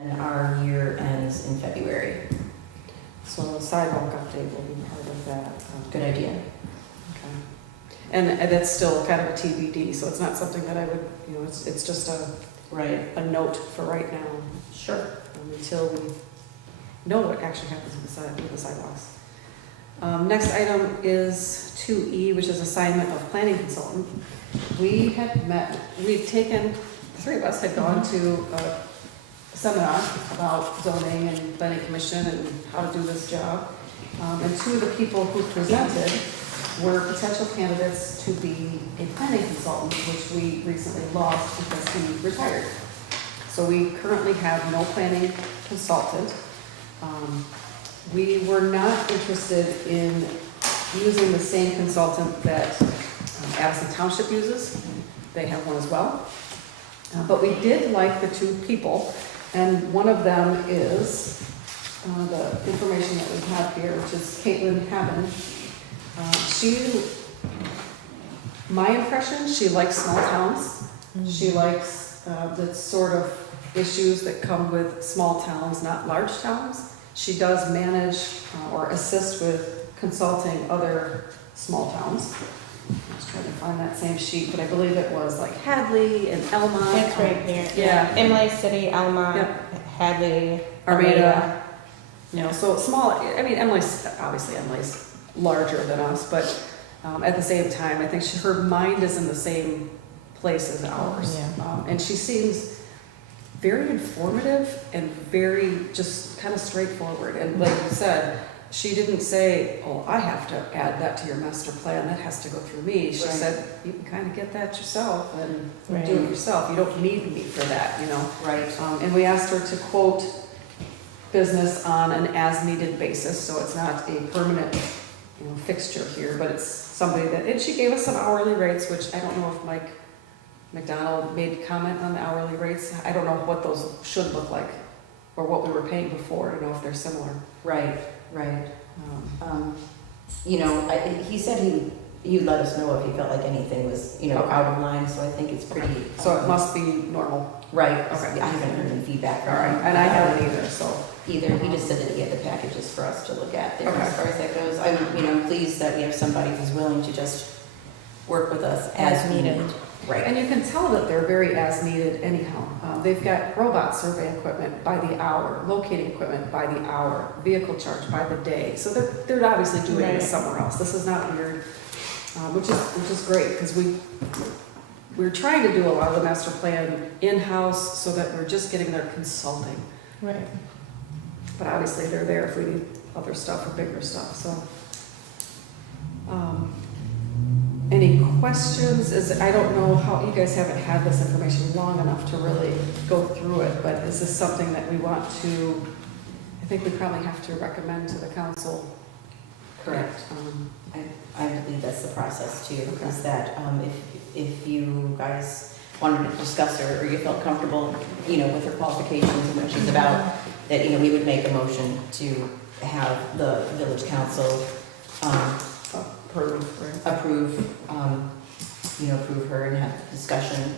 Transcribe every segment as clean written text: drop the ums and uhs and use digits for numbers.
And our year ends in February. So the sidewalk update will be part of that. Good idea. Okay. And that's still kind of a TBD, so it's not something that I would, it's just Right. a note for right now, Sure. until we know what actually happens with the sidewalks. Next item is 2E, which is assignment of planning consultant. We had met, we'd taken, the three of us had gone to a seminar about zoning and planning commission and how to do this job. And two of the people who presented were potential candidates to be a planning consultant, which we recently lost because he retired. So we currently have no planning consultant. We were not interested in using the same consultant that Addison Township uses. They have one as well. But we did like the two people, and one of them is the information that we have here, which is Caitlin Hammond. My impression, she likes small towns. She likes the sort of issues that come with small towns, not large towns. She does manage or assist with consulting other small towns. I was trying to find that same sheet, but I believe it was like Hadley and Elma. It's right there. Yeah. Emily City, Alma, Yep. Hadley, Armada. So small, I mean, Emily's larger than us, but at the same time, I think her mind is in the same place as ours. Yeah. And she seems very informative and very just kind of straightforward. And like you said, she didn't say, oh, I have to add that to your master plan, that has to go through me. She Right. said, you can kind of get that yourself and Right. do it yourself. You don't need me for that, Right. And we asked her to quote business on an as-needed basis, so it's not a permanent, fixture here, but it's somebody that, and she gave us some hourly rates, which I don't know if Mike McDonald made comment on the hourly rates. I don't know what those should look like, or what we were paying before, to know if they're similar. Right. Right. Um, He said he'd let us know if he felt like anything was, Okay. out of line, so I think it's pretty. So it must be normal. Right. Okay. I haven't heard any feedback All from right, him. and I haven't either, so. Either. He just said that he had the packages for us to look at there Okay. as far as that goes. I'm pleased that we have somebody who's willing to just work with us as needed. Right. And you can tell that they're very as needed anyhow. They've got robot survey equipment by the hour, locating equipment by the hour, vehicle charge by the day. So they're obviously doing Right. this somewhere else. This is not weird, which is great, because we're trying to do a lot of the master plan in-house so that we're just getting their consulting. Right. But obviously they're there if we need other stuff or bigger stuff, so. Any questions? I don't know how, you guys haven't had this information long enough to really go through it, but is this something that we want to, I think we probably have to recommend to the council. Correct. I believe that's the process too, Okay. is that if you guys wanted to discuss her, or you felt comfortable, with her qualifications and what she's about, that, we would make a motion to have the village council approve her and have a discussion,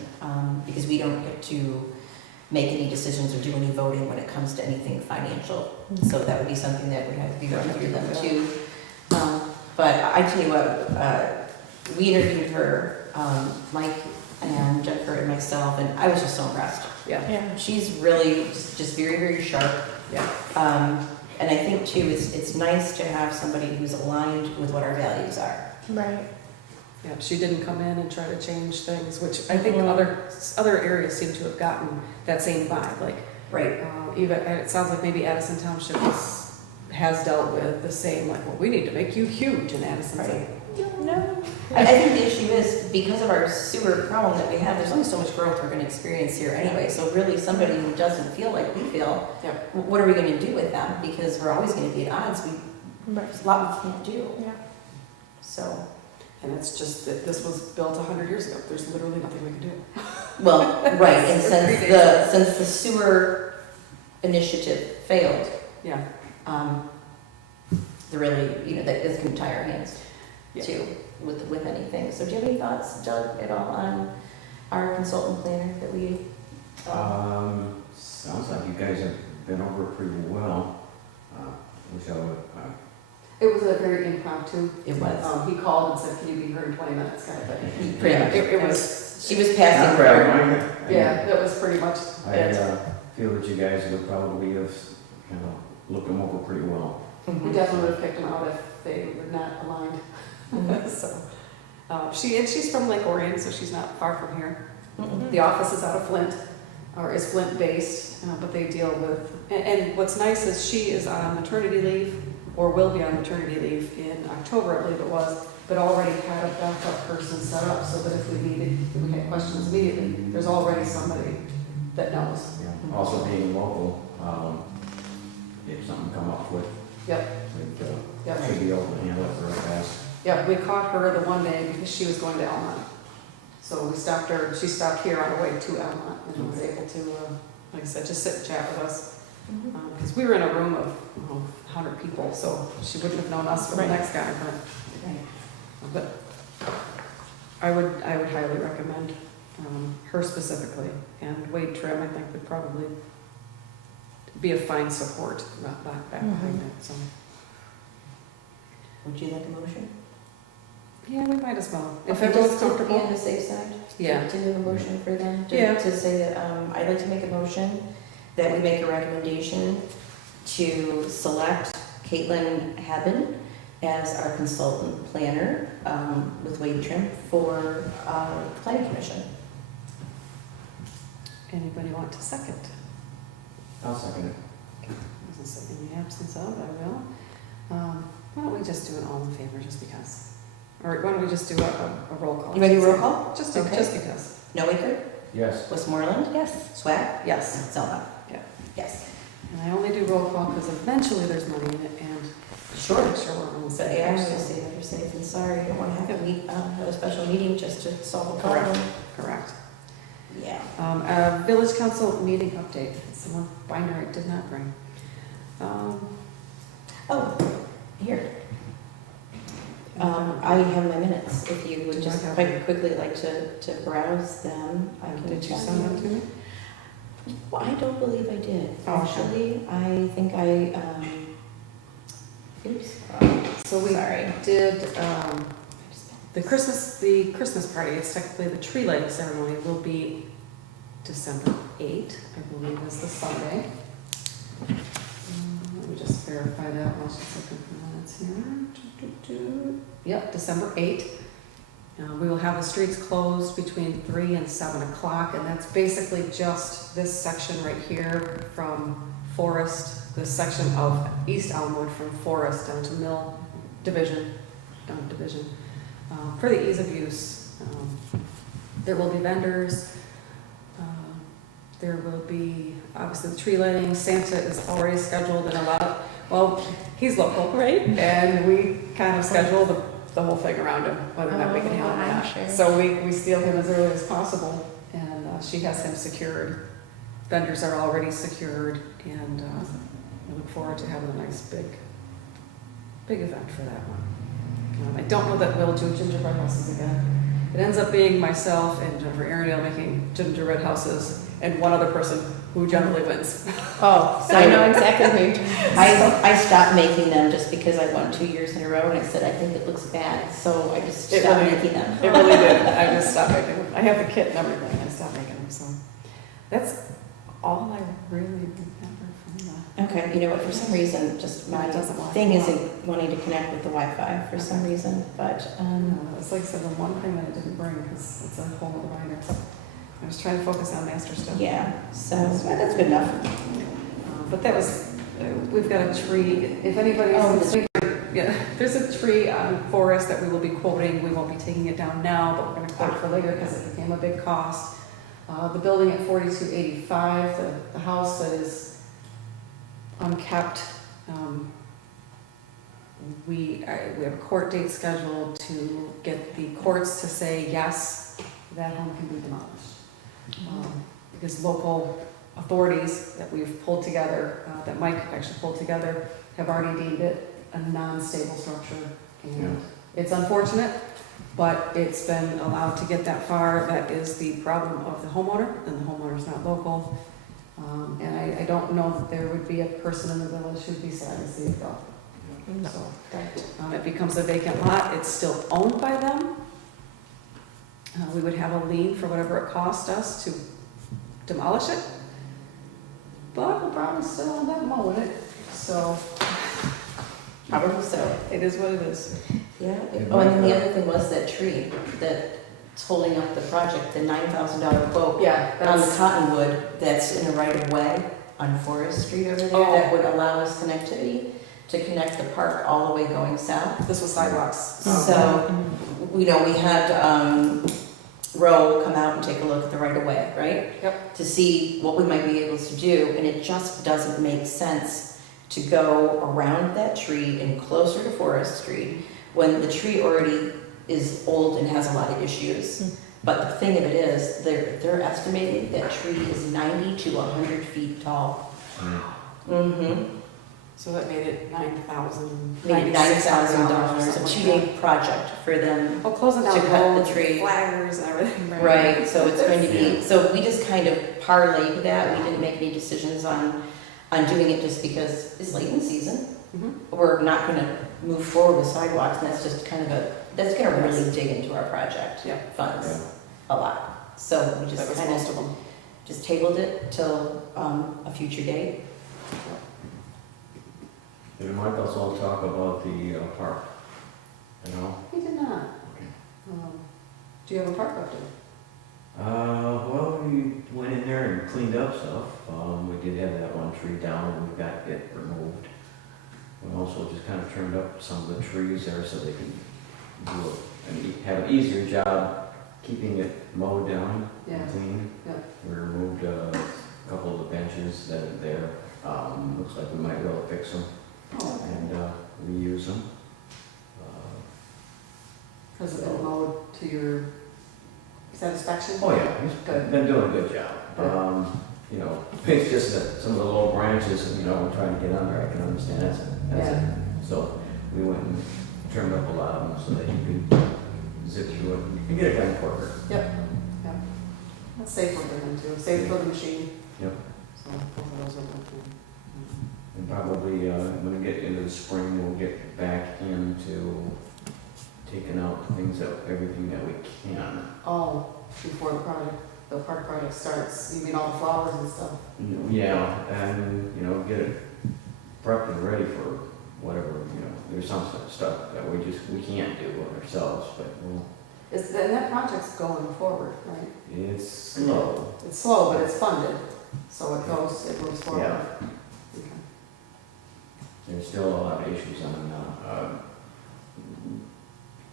because we don't get to make any decisions or do any voting when it comes to anything financial. So that would be something that would have to be run through them too. But I tell you what, we interviewed her, Mike and Jennifer and myself, and I was just so impressed. Yeah, Yeah. She's really just very, very sharp. yeah. And I think too, it's nice to have somebody who's aligned with what our values are. Right. Yeah, she didn't come in and try to change things, which I think Mhm. other areas seem to have gotten that same vibe, like, Right. even, it sounds like maybe Addison Township has dealt with the same, like, well, we need to make you huge, and Addison's like, No. I think the issue is, because of our sewer problem that we have, there's only so much growth we're gonna experience here anyway. So really, somebody who doesn't feel like we feel, Yep. what are we gonna do with them? Because we're always gonna be at odds. Right. There's a lot we can't do. Yeah. So, and it's just that this was built 100 years ago, there's literally nothing we can do. well, right, and It's since the sewer initiative failed, Yeah, the really, that is gonna tie our hands Yeah. too with anything. So do you have any thoughts, Doug, at all on our consultant planner that we? sounds like you guys have been over it pretty well. Wish I would, It was a very impromptu. It was. He called and said, can you be here in 20 minutes, kind of thing. Pretty much. It was, She was not passing bragging, her. yeah, that was pretty much I it. feel that you guys would probably have, you know, looked them over pretty well. We definitely would have picked him out if they were not aligned. Mhm. So, she's from Lake Orion, so she's not far from here. Mhm. The office is out of Flint, or is Flint-based, but they deal with, and what's nice is she is on maternity leave, or will be on maternity leave in October, I believe it was, but already had a backup person set up so that if we had questions immediately, there's already somebody that knows. Yeah. Also being local, if something come up with, Yep, it yep. should be able to handle it very fast. Yeah, we caught her the one day because she was going to Elmont. So we stopped her, she stopped here on her way to Elmont and was able to, like I said, just sit and chat with us. Mhm. Because we were in a room of 100 people, so she wouldn't have known us from the Right. next guy. Right. But I would highly recommend her specifically. And Wade Trim, I think, would probably be a fine support back behind it. So, Would you like a motion? yeah, we might as well. If Okay, everyone's just to be comfortable. on the safe side? Yeah. To do a motion for them? Yeah. To say that, I'd like to make a motion that we make a recommendation to select Caitlin Haben as our consultant planner with Wade Trim for the planning commission. Anybody want to second? I'll second it. In the absence of, I will. Why don't we just do an all in favor just because? Or why don't we just do a roll call? You ready to roll call? Just Okay. because. Noaker, Yes. Westmoreland, Yes. Swack, Yes. Zelma. Yeah. Yes. And I only do roll call because eventually there's money in it and Sure. make sure we're on the But same yeah, I page. always say that you're safe and sorry, you don't want to have a special meeting just to solve a Correct. problem. Correct. Yeah. Village council meeting update. It's the one binder I did not bring. Oh, here. I have my minutes, if you would Do I just have quite them? quickly like to browse them, I can. Did you tell send them to me? Well, I don't believe I did, Oh, okay. actually, I think I, oops, So we sorry. did, the Christmas party, it's technically the tree lighting ceremony, will be December 8th, I believe is the Sunday. Let me just verify that while she's looking for minutes here. Yep, December 8th. We will have the streets closed between 3 and 7 o'clock, and that's basically just this section right here from Forest, this section of East Elmwood from Forest down to Mill Division, for the ease of use. There will be vendors. There will be, obviously, the tree lighting. Santa is already scheduled and allowed, well, he's local, Right? and we kind of schedule the whole thing around him, whether or not we can Oh, handle I'm that. sure. So we steal him as early as possible, and she has him secured. Vendors are already secured, and we look forward to having a nice big event for that one. I don't know that we'll do gingerbread houses again. It ends up being myself and Jennifer Ariel making gingerbread houses, and one other person who generally wins. Oh, so I know exactly who you're talking about. I stopped making them just because I won 2 years in a row, and I said, I think it looks bad, so I just It stopped really- making them. It really did. I just stopped making them. I have the kit and everything. I stopped making them. So that's all I really remember from the. Okay, you know what, for some reason, just my It doesn't want thing to isn't wanting to connect with the Wi-Fi for some reason, but, It's like I said, the one thing that I didn't bring because it's a whole other binder. I was trying to focus on master stuff. yeah, so, well, that's good enough. But that was, we've got a tree. If anybody's, yeah, there's a tree on Forest that we will be quoting. We won't be taking it down now, but we're going to quote for later because it became a big cost. The building at 4285, the house that is unkept. We have a court date scheduled to get the courts to say yes, that home can be demolished. Because local authorities that we've pulled together, that Mike actually pulled together, have already deemed it a non-stable structure. And it's unfortunate, but it's been allowed to get that far. That is the problem of the homeowner, and the homeowner's not local. And I don't know that there would be a person in the village who'd be sad to see it go. No. So, it becomes a vacant lot, it's still owned by them. We would have a lien for whatever it cost us to demolish it. But we'll probably still end up mowing it, so Probably so. it is what it is. Yeah. Oh, and then the other thing was that tree that's holding up the project, the $9,000 quote Yeah, on the that's, Cottonwood that's in a right of way on Forest Street over there Oh. that would allow us connectivity to connect the park all the way going south. this was sidewalks. So, we had Roe come out and take a look at the right of way, right? Yep. To see what we might be able to do, and it just doesn't make sense to go around that tree and closer to Forest Street when the tree already is old and has a lot of issues. But the thing of it is, they're estimating that tree is 90 to 100 feet tall. Mm-hmm. So that made it $9,000. Maybe $9,000, a something like two-day project for them. that. Oh, closing down to the cut the roads, tree. flaggers and everything. Right, so it's going to be, so we just kind of parlayed that, we didn't make any decisions on doing it just because it's late in the season. Mhm. We're not gonna move forward with sidewalks, and that's just kind of that's gonna really dig into our project Yeah. funds a lot. So we That just was kind most of of them. just tabled it till a future date. Did Mike also talk about the park? You know? He did not. Okay. Do you have a park update? Well, we went in there and cleaned up stuff. We did have that one tree down and we got it removed. We also just kind of trimmed up some of the trees there so they can have an easier job keeping it mowed down Yeah. and clean. Yeah. We removed a couple of the benches that are there. Looks like we might be able to fix them Oh, and reuse them. has it been mowed to your satisfaction? Oh, yeah, he's Good. been doing a good job. Good. It's just that some of the low branches, we're trying to get under, I can understand that's it. So we went and trimmed up a lot of them so that you could zip through it and get it done quicker. That's safer for them too, safe for the machine. Yep. So both of those are good. And probably, when we get into the spring, we'll get back into taking out everything that we can. Oh, before the park project starts, you mean all the flowers and stuff? Yeah, and, get it prepped and ready for whatever, there's some stuff that we can't do ourselves, but And that project's going forward, right? it's slow. It's slow, but it's funded, so it moves forward. Yeah. Okay. There's still a lot of issues on,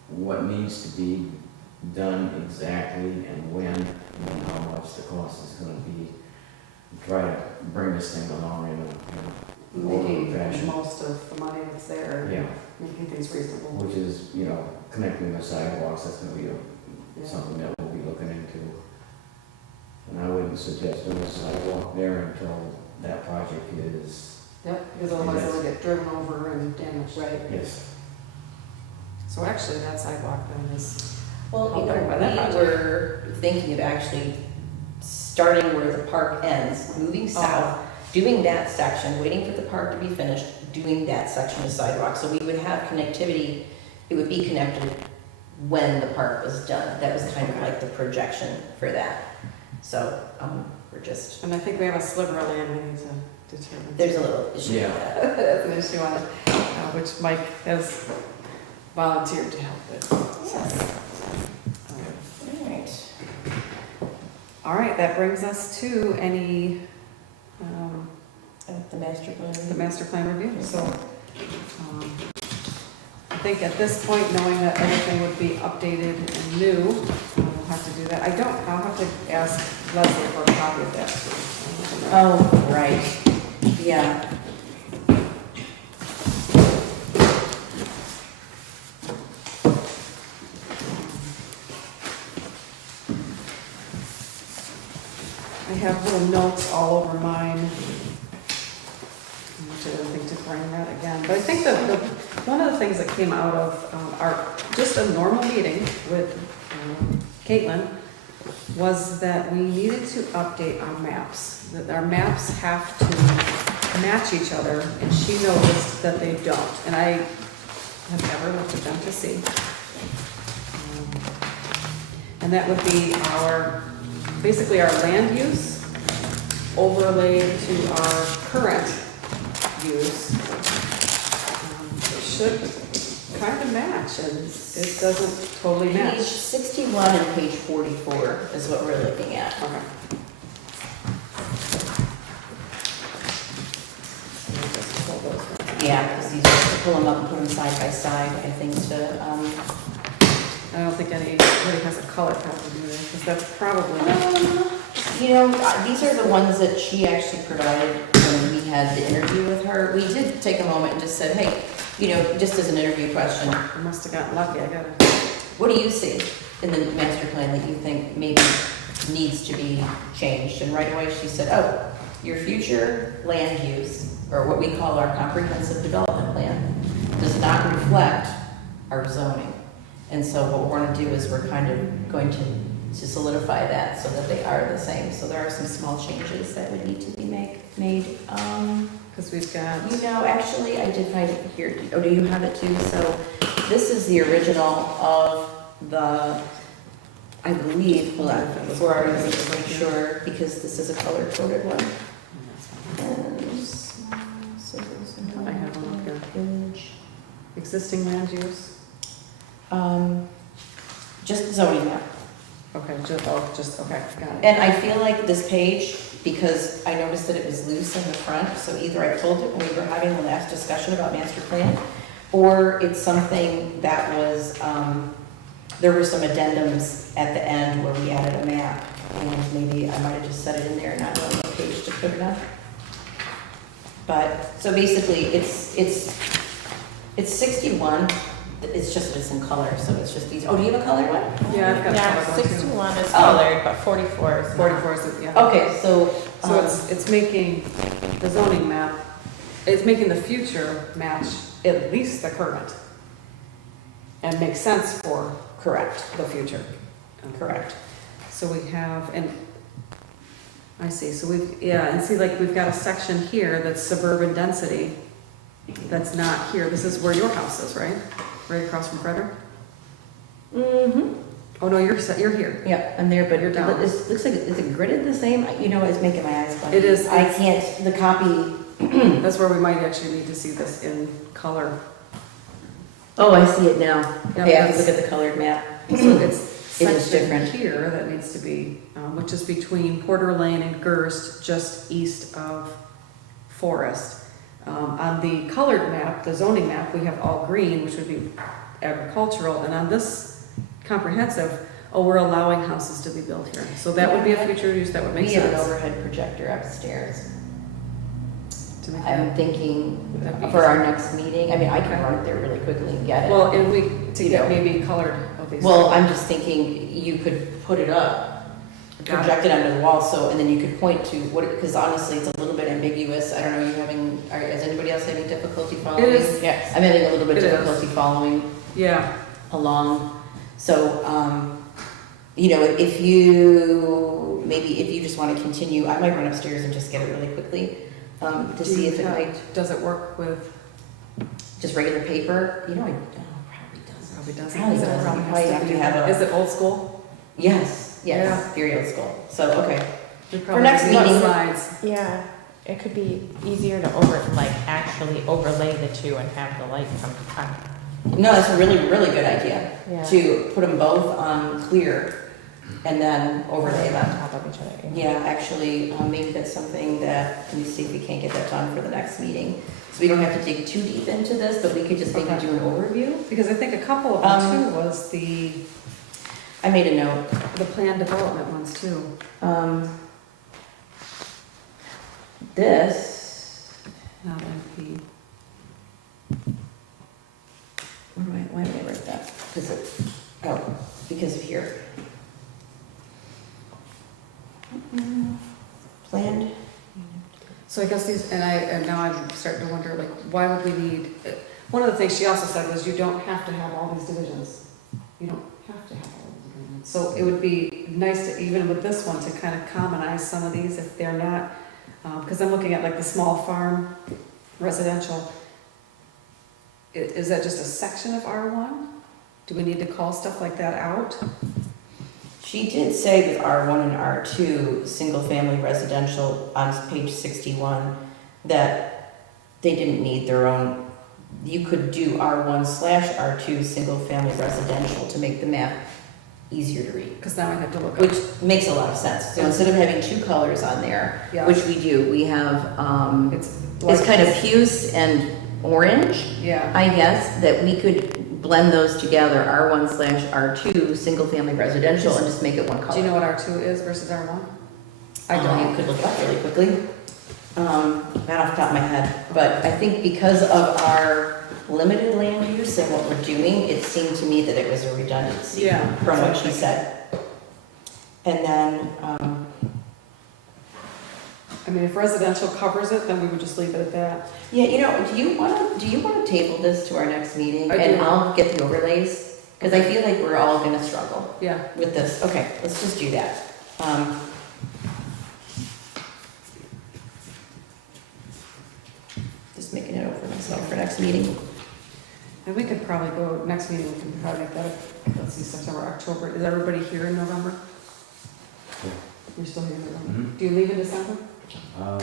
what needs to be done exactly and when, and how much the cost is gonna be. Try to bring this thing along in a Making orderly fashion. the most of the money that's there, Yeah, making things reasonable. which is, connecting the sidewalks, that's gonna be Yeah. something that we'll be looking into. And I wouldn't suggest doing a sidewalk there until that project is. Yep, because otherwise it'll get driven over and damaged. Right. Yes. So actually, that sidewalk then is, Well, I'll bring by that we project. were thinking of actually starting where the park ends, moving south, doing that section, waiting for the park to be finished, doing that section of sidewalk. So we would have connectivity, it would be connected when the park was done. That was kind of like the projection for that. So, we're just, and I think we have a sliver of land we need to determine. there's a little issue with Yeah. that. That's an issue on it, which Mike has volunteered to help with. Yes. Um, All right. All right, that brings us to The master plan. the master plan review. So I think at this point, knowing that everything would be updated and new, we'll have to do that. I'll have to ask Leslie for a copy of that too. Oh, right, yeah. I have little notes all over mine. I didn't think to bring that again, but I think that one of the things that came out of just a normal meeting with Caitlin was that we needed to update our maps. That our maps have to match each other, and she noticed that they don't. And I have never looked at them to see. And that would be basically our land use overlaid to our current use. It should kind of match, and it doesn't totally Page match. 61 and page 44 is what we're looking at. Okay. Yeah, because these are to pull them up and put them side by side, I think, I don't think anybody has a color palette either, because that's probably not. these are the ones that she actually provided when we had the interview with her. We did take a moment and just said, hey, just as an interview question, I must have gotten lucky, I got it. what do you see in the master plan that you think maybe needs to be changed? And right away she said, oh, your future land use, or what we call our comprehensive development plan, does not reflect our zoning. And so what we're going to do is we're kind of going to solidify that so that they are the same. So there are some small changes that would need to be made. Because we've got, Actually, I did find it here. Oh, do you have it too? So this is the original of the, I believe, hold on, before I was make sure, because this is a color-coded one. And so there's I have one up here. Village. Existing land use? Just zoning map. Okay, okay, got it. And I feel like this page, because I noticed that it was loose in the front, so either I pulled it when we were having the last discussion about master plan, or it's something that was, there were some addendums at the end where we added a map, and maybe I might have just set it in there and not on the page to put it up. But, so basically, it's 61, it's just, it's in color, so it's just these, oh, do you have a colored one? Yeah, I've got Yeah, colored one too. 61 is Oh. colored, but 44 is not. 44 is, yeah. Okay, so. So it's making the zoning map, it's making the future match at least the current. And make sense for Correct, the future. correct. So we have, and I see, so and see, like, we've got a section here that's suburban density that's not here. This is where your house is, right? Right across from Frederick? Mm-hmm. Oh, no, you're here. Yeah, I'm there, but You're down. it looks like, is it gridded the same? It's making my eyes funny. It is. I can't, the copy, That's where we might actually need to see this in color. oh, I see it now. Yeah, Okay, I have to that's- look at the colored map. So it's It is section different. here that needs to be, which is between Porter Lane and Gerst, just east of Forest. On the colored map, the zoning map, we have all green, which would be agricultural, and on this comprehensive, we're allowing houses to be built here. So that would be a future use that would make We have an sense. overhead projector upstairs. To make I'm that- thinking That'd be for our next meeting, I mean, I can Okay. run it there really quickly and get it. Well, and to You get know. maybe colored of these. Well, I'm just thinking you could put it up, Got it. project it onto the wall, so, and then you could point to what, because honestly, it's a little bit ambiguous. I don't know, is anybody else having difficulty following? It is, Yes. I'm having a little bit of It is. difficulty following yeah, along. So, if you just want to continue, I might run upstairs and just get it really quickly, to see if it might, does it work with, just regular paper, it probably doesn't. probably doesn't. Probably It doesn't. probably You has probably to have be- to have a- Is it old school? Yes, Yeah. very old school. So, okay. We probably next need meeting- slides. Yeah, it could be easier to actually overlay the two and have the light come on. No, that's a really, really good idea, Yeah. to put them both on clear and then overlay on them. top of each other. Yeah, actually, maybe that's something that, let me see if we can't get that done for the next meeting. So we don't have to dig too deep into this, but we could just maybe Okay. do an overview. Because I think a couple of them too was the I made a note. plan development ones too. This, Not MP. why did I write that? Because of here. Planned. So I guess these, and now I'm starting to wonder, like, why would we need, one of the things she also said was you don't have to have all these divisions. You don't have to have all these So it would be nice to, even with this one, to kind of commonize some of these if they're not, because I'm looking at like the small farm residential. Is that just a section of R1? Do we need to call stuff like that out? She did say with R1 and R2, single-family residential, on page 61, that they didn't need their own, you could do R1/R2, single-family residential, to make the map easier to read, Because now I have to look up. which makes a lot of sense. So instead of having two colors on there, Yeah. which we do, we have, It's it's kind of puce and orange, Yeah, I guess, that we could blend those together, R1/R2, single-family residential, and just make it one color. do you know what R2 is versus R1? I You don't. could look it up really quickly. Not off the top of my head, but I think because of our limited land use and what we're doing, it seemed to me that it was a redundancy Yeah, from that's what what she I'm said. And then, I mean, if residential covers it, then we would just leave it at that. yeah, do you want to table this to our next meeting? I do. And I'll get the overlays, because I feel like we're all gonna struggle Yeah, with this. Okay, let's just do that. Just making it over myself for next meeting. and we could probably go, next meeting, we can probably make that, let's see, September, October. Is everybody here in November? Yeah. You're still here in November? Mhm. Do you leave in December? No,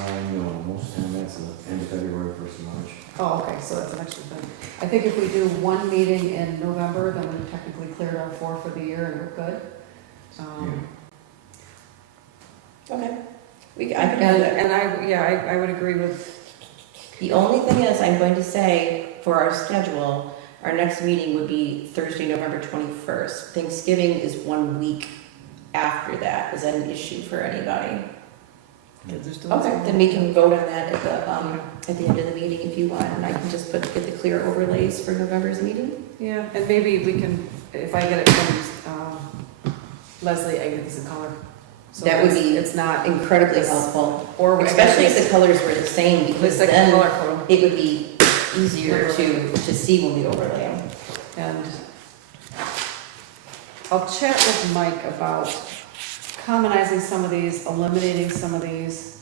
most of the time that's the end of February, 1st of March. Oh, okay, so that's an extra thing. I think if we do one meeting in November, then we've technically cleared our 4 for the year and we're good. Okay. I could do that. And I would agree with, The only thing is, I'm going to say, for our schedule, our next meeting would be Thursday, November 21st. Thanksgiving is 1 week after that. Is that an issue for anybody? Okay, then we can vote on that at the end of the meeting if you want, and I can just get the clear overlays for November's meeting. yeah, and maybe we can, if I get it from Leslie, I get this in color. So That would be it's not, incredibly helpful, or especially if the colors were the same, At because least I can then color code them. it would be easier to see when we overlay them. And I'll chat with Mike about commonizing some of these, eliminating some of these,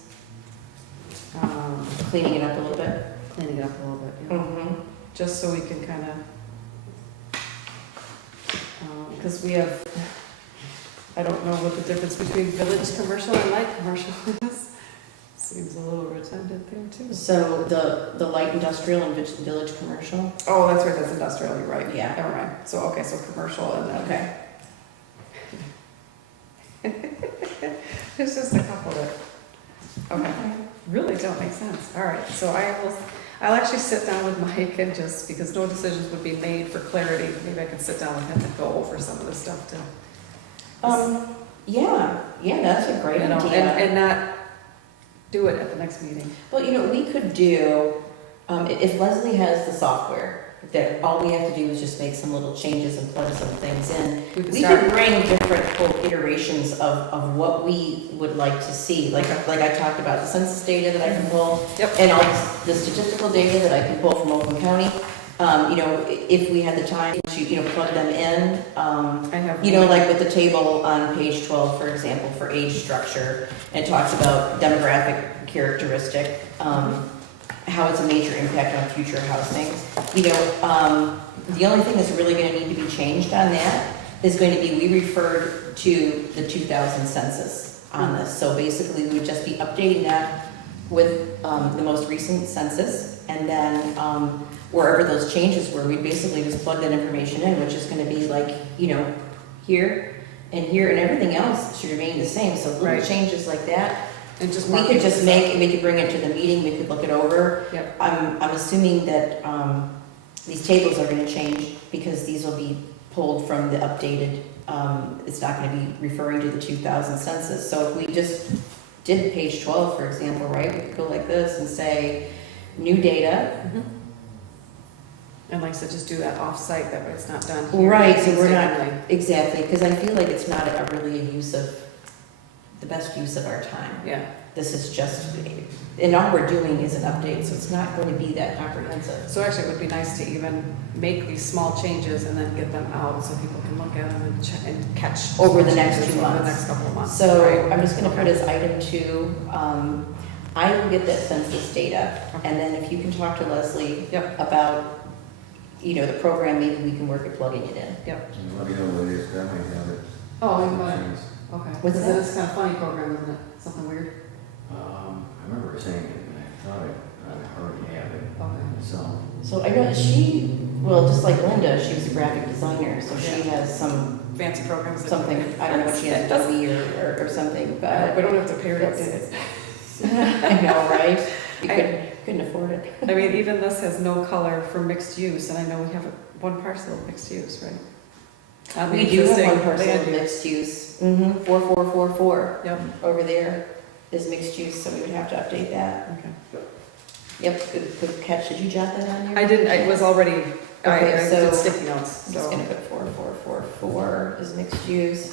Cleaning it up a little bit. cleaning it up a little bit, yeah. Mm-hmm. Just so we can kind of, because we have, I don't know what the difference between village commercial and light commercial is. Seems a little redundant there too. So the light industrial and village commercial? Oh, that's right, that's industrial, you're right. Yeah. Never mind. So, okay, so commercial and then. Okay. There's just a couple that, okay, really don't make sense. All right, so I'll actually sit down with Mike and just, because no decisions would be made for clarity, maybe I can sit down with him and go over some of this stuff too. Yeah, that's a great You know, idea. and not do it at the next meeting. Well, we could do, if Leslie has the software, that all we have to do is just make some little changes and plug some things in. We could bring different quote iterations of what we would like to see, like I talked about, the census data that I can pull. Yep. And all the statistical data that I can pull from Oakland County. If we had the time to, plug them in, I have. like with the table on page 12, for example, for age structure, and it talks about demographic characteristic, how it's a major impact on future housing. The only thing that's really going to need to be changed on that is going to be, we referred to the 2000 census on this. So basically, we would just be updating that with the most recent census, and then wherever those changes were, we basically just plug that information in, which is going to be like, here and here, and everything else should remain the same. So little Right. changes like that, And just. we could just we could bring it to the meeting, we could look it over. Yep. I'm assuming that these tables are going to change because these will be pulled from the updated, it's not going to be referring to the 2000 census. So if we just did page 12, for example, right, we could go like this and say, new data. Mhm. And like I said, just do that off-site, that way it's not done here. Right, so we're not, Instantly. exactly, because I feel like it's not really the best use of our time. Yeah, this is just, and all we're doing is an update, so it's not going to be that comprehensive. So actually, it would be nice to even make these small changes and then get them out so people can look at them and and catch. Over the small next changes 2 over months. The next couple of months. So Right. I'm just gonna put Okay. as item 2, I will get that census data, and then if you can talk to Leslie Yep. about, the program, maybe we can work at plugging it in. Let me know what it is, I might have it. Oh, you might. Okay. What's Because that? it is kind of funny program, isn't it? Something weird. I remember saying it, and I thought I already have it, Okay. so. So I know that just like Linda, she was a graphic designer, so she has Fancy programs. that- something, I don't know what she has, Adobe or something, but We don't have to pay her to update it. I know, right? You couldn't afford it. I mean, even this has no color for mixed use, and I know we have one parcel of mixed use, right? On the We do have existing one parcel land of use. mixed use, 4444 Yep, over there is mixed use, so we would have to update that. okay. Yep, good catch, did you jot that on there? I didn't, it was already, I Okay, so- did sticky notes, I'm just so. gonna put 4444 is mixed use.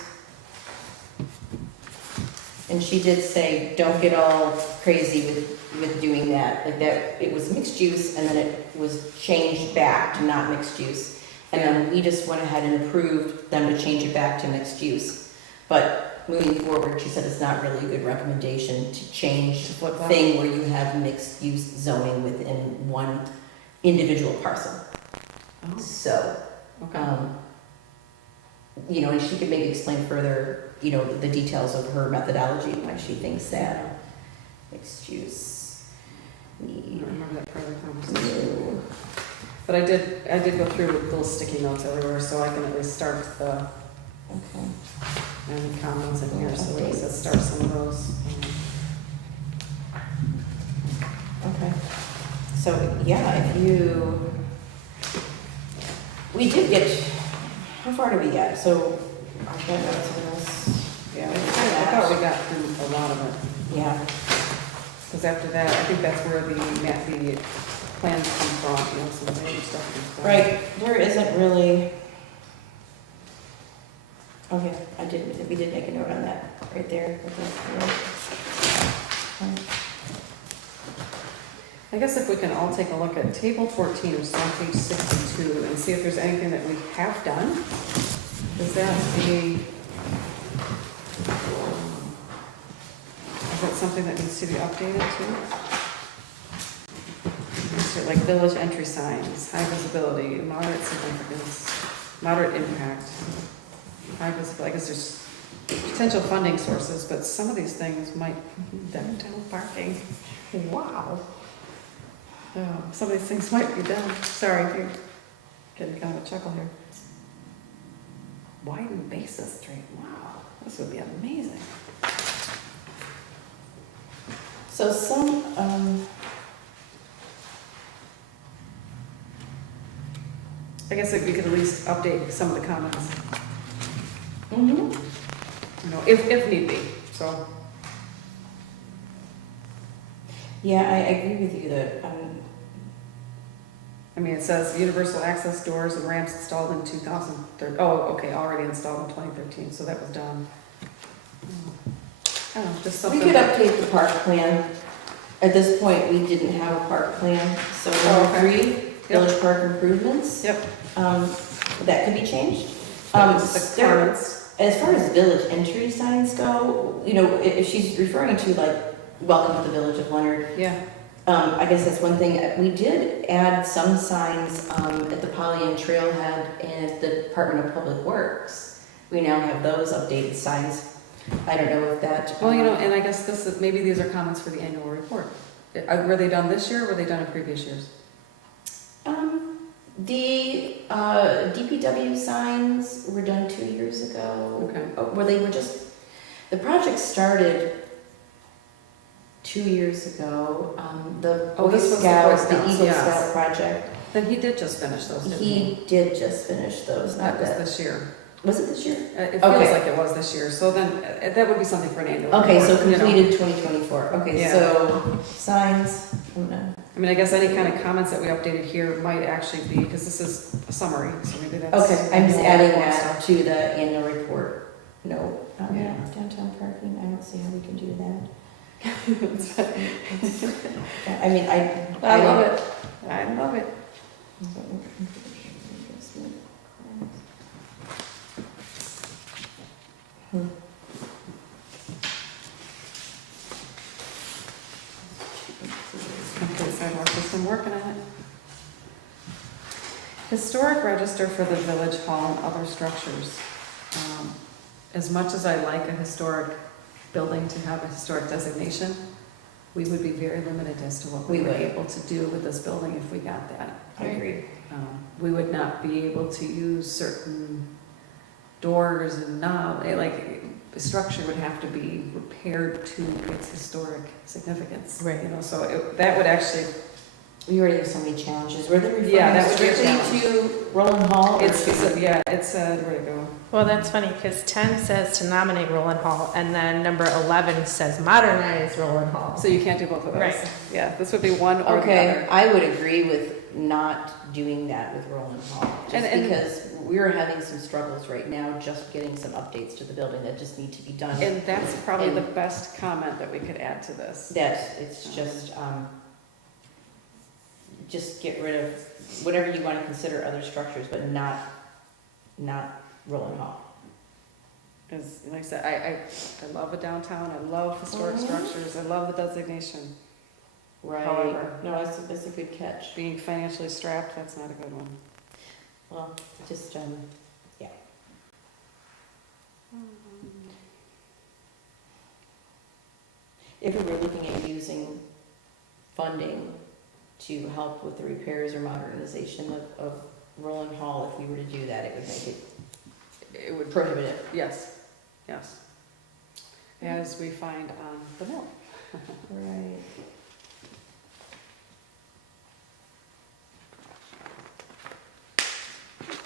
And she did say, don't get all crazy with doing that, like that, it was mixed use and then it was changed back to not mixed use. And then we just went ahead and approved them to change it back to mixed use. But moving forward, she said it's not really a good recommendation to change To flip that. thing where you have mixed use zoning within one individual parcel. Oh, So, okay. and she could maybe explain further, the details of her methodology, why she thinks that mixed use I need don't remember that part of the conversation. new. But I did go through with little sticky notes everywhere, so I can at least start with the, Okay. and comments in here, so we can start some of those. Okay. So, yeah, we did get, how far did we get? So, I've got notes on this. Yeah, I thought we got through a lot of it, Yeah. because after that, I think that's where the plans come from, some of the other stuff comes from. Right, there isn't really, okay, we did make a note on that, right there. I guess if we can all take a look at table 14, which is on page 62, and see if there's anything that we have done. Is that something that needs to be updated too? So like village entry signs, high visibility, moderate significance, moderate impact, high visibility. I guess there's potential funding sources, but some of these things might, downtown parking. Wow. Oh, some of these things might be done. Sorry if you're getting kind of a chuckle here. Widen Basis Street, wow, this would be amazing. So I guess that we could at least update some of the comments, mhm. if need be, so. Yeah, I agree with you that, I mean, it says universal access doors and ramps installed in 2013. Oh, okay, already installed in 2013, so that was done. I don't know, just we something. could update the park plan. At this point, we didn't have a park plan, so Oh, number okay. 3, village park improvements. Yep. That could be changed. Just the comments. As far as village entry signs go, if she's referring to like, welcome to the village of Leonard, Yeah, I guess that's one thing. We did add some signs at the Pollyant Trailhead and at the Department of Public Works. We now have those updated signs. I don't know if that. well, and I guess maybe these are comments for the annual report. Were they done this year, or were they done in previous years? The DPW signs were done 2 years ago. Okay. The project started 2 years ago. The Oh, Boy this was the Boy Scouts, the Scouts, Eagle yes. Scout project. Then he did just finish those, didn't he? He did just finish those, not That was that. this year. Was it this year? It feels Okay. like it was this year, so then that would be something for an annual. Okay, so report, completed 2024. Okay, Yeah. so signs, I don't know. I mean, I guess any kind of comments that we updated here might actually be, because this is a summary, so maybe that's. Okay, I'm just more adding more that stuff. to the annual report. No, Yeah. downtown parking, I don't see how we can do that. I mean, I love it. I love it. Okay, sidewalk system, working on it. Historic register for the village hall and other structures. As much as I like a historic building to have a historic designation, we would be very limited as to what we We were would. able to do with this building if we got that. I agree. We would not be able to use certain doors and knobs, like, the structure would have to be repaired to its historic significance. Right. You know, so that would actually, We already have so many challenges. Were they Yeah, referring that would be a strictly to Roland Hall? or- it said, where'd it go? Well, that's funny, because 10 says to nominate Roland Hall, and then number 11 says modernize Roland Hall. So you can't do both of those. Right. Yeah, this would be one or the Okay, other. I would agree with not doing that with Roland Hall, just And- because we're having some struggles right now, just getting some updates to the building that just need to be done. And that's probably And- the best comment that we could add to this. That it's just get rid of whatever you want to consider other structures, but not Roland Hall. Because, like I said, I love a downtown, I love historic Mhm. structures, I love the designation. Right. However- No, that's a good catch. Being financially strapped, that's not a good one. Well, just, yeah. If we were looking at using funding to help with the repairs or modernization of Roland Hall, if we were to do that, it would make it It would, prohibitive. yes, yes. As we find on the mill. Right.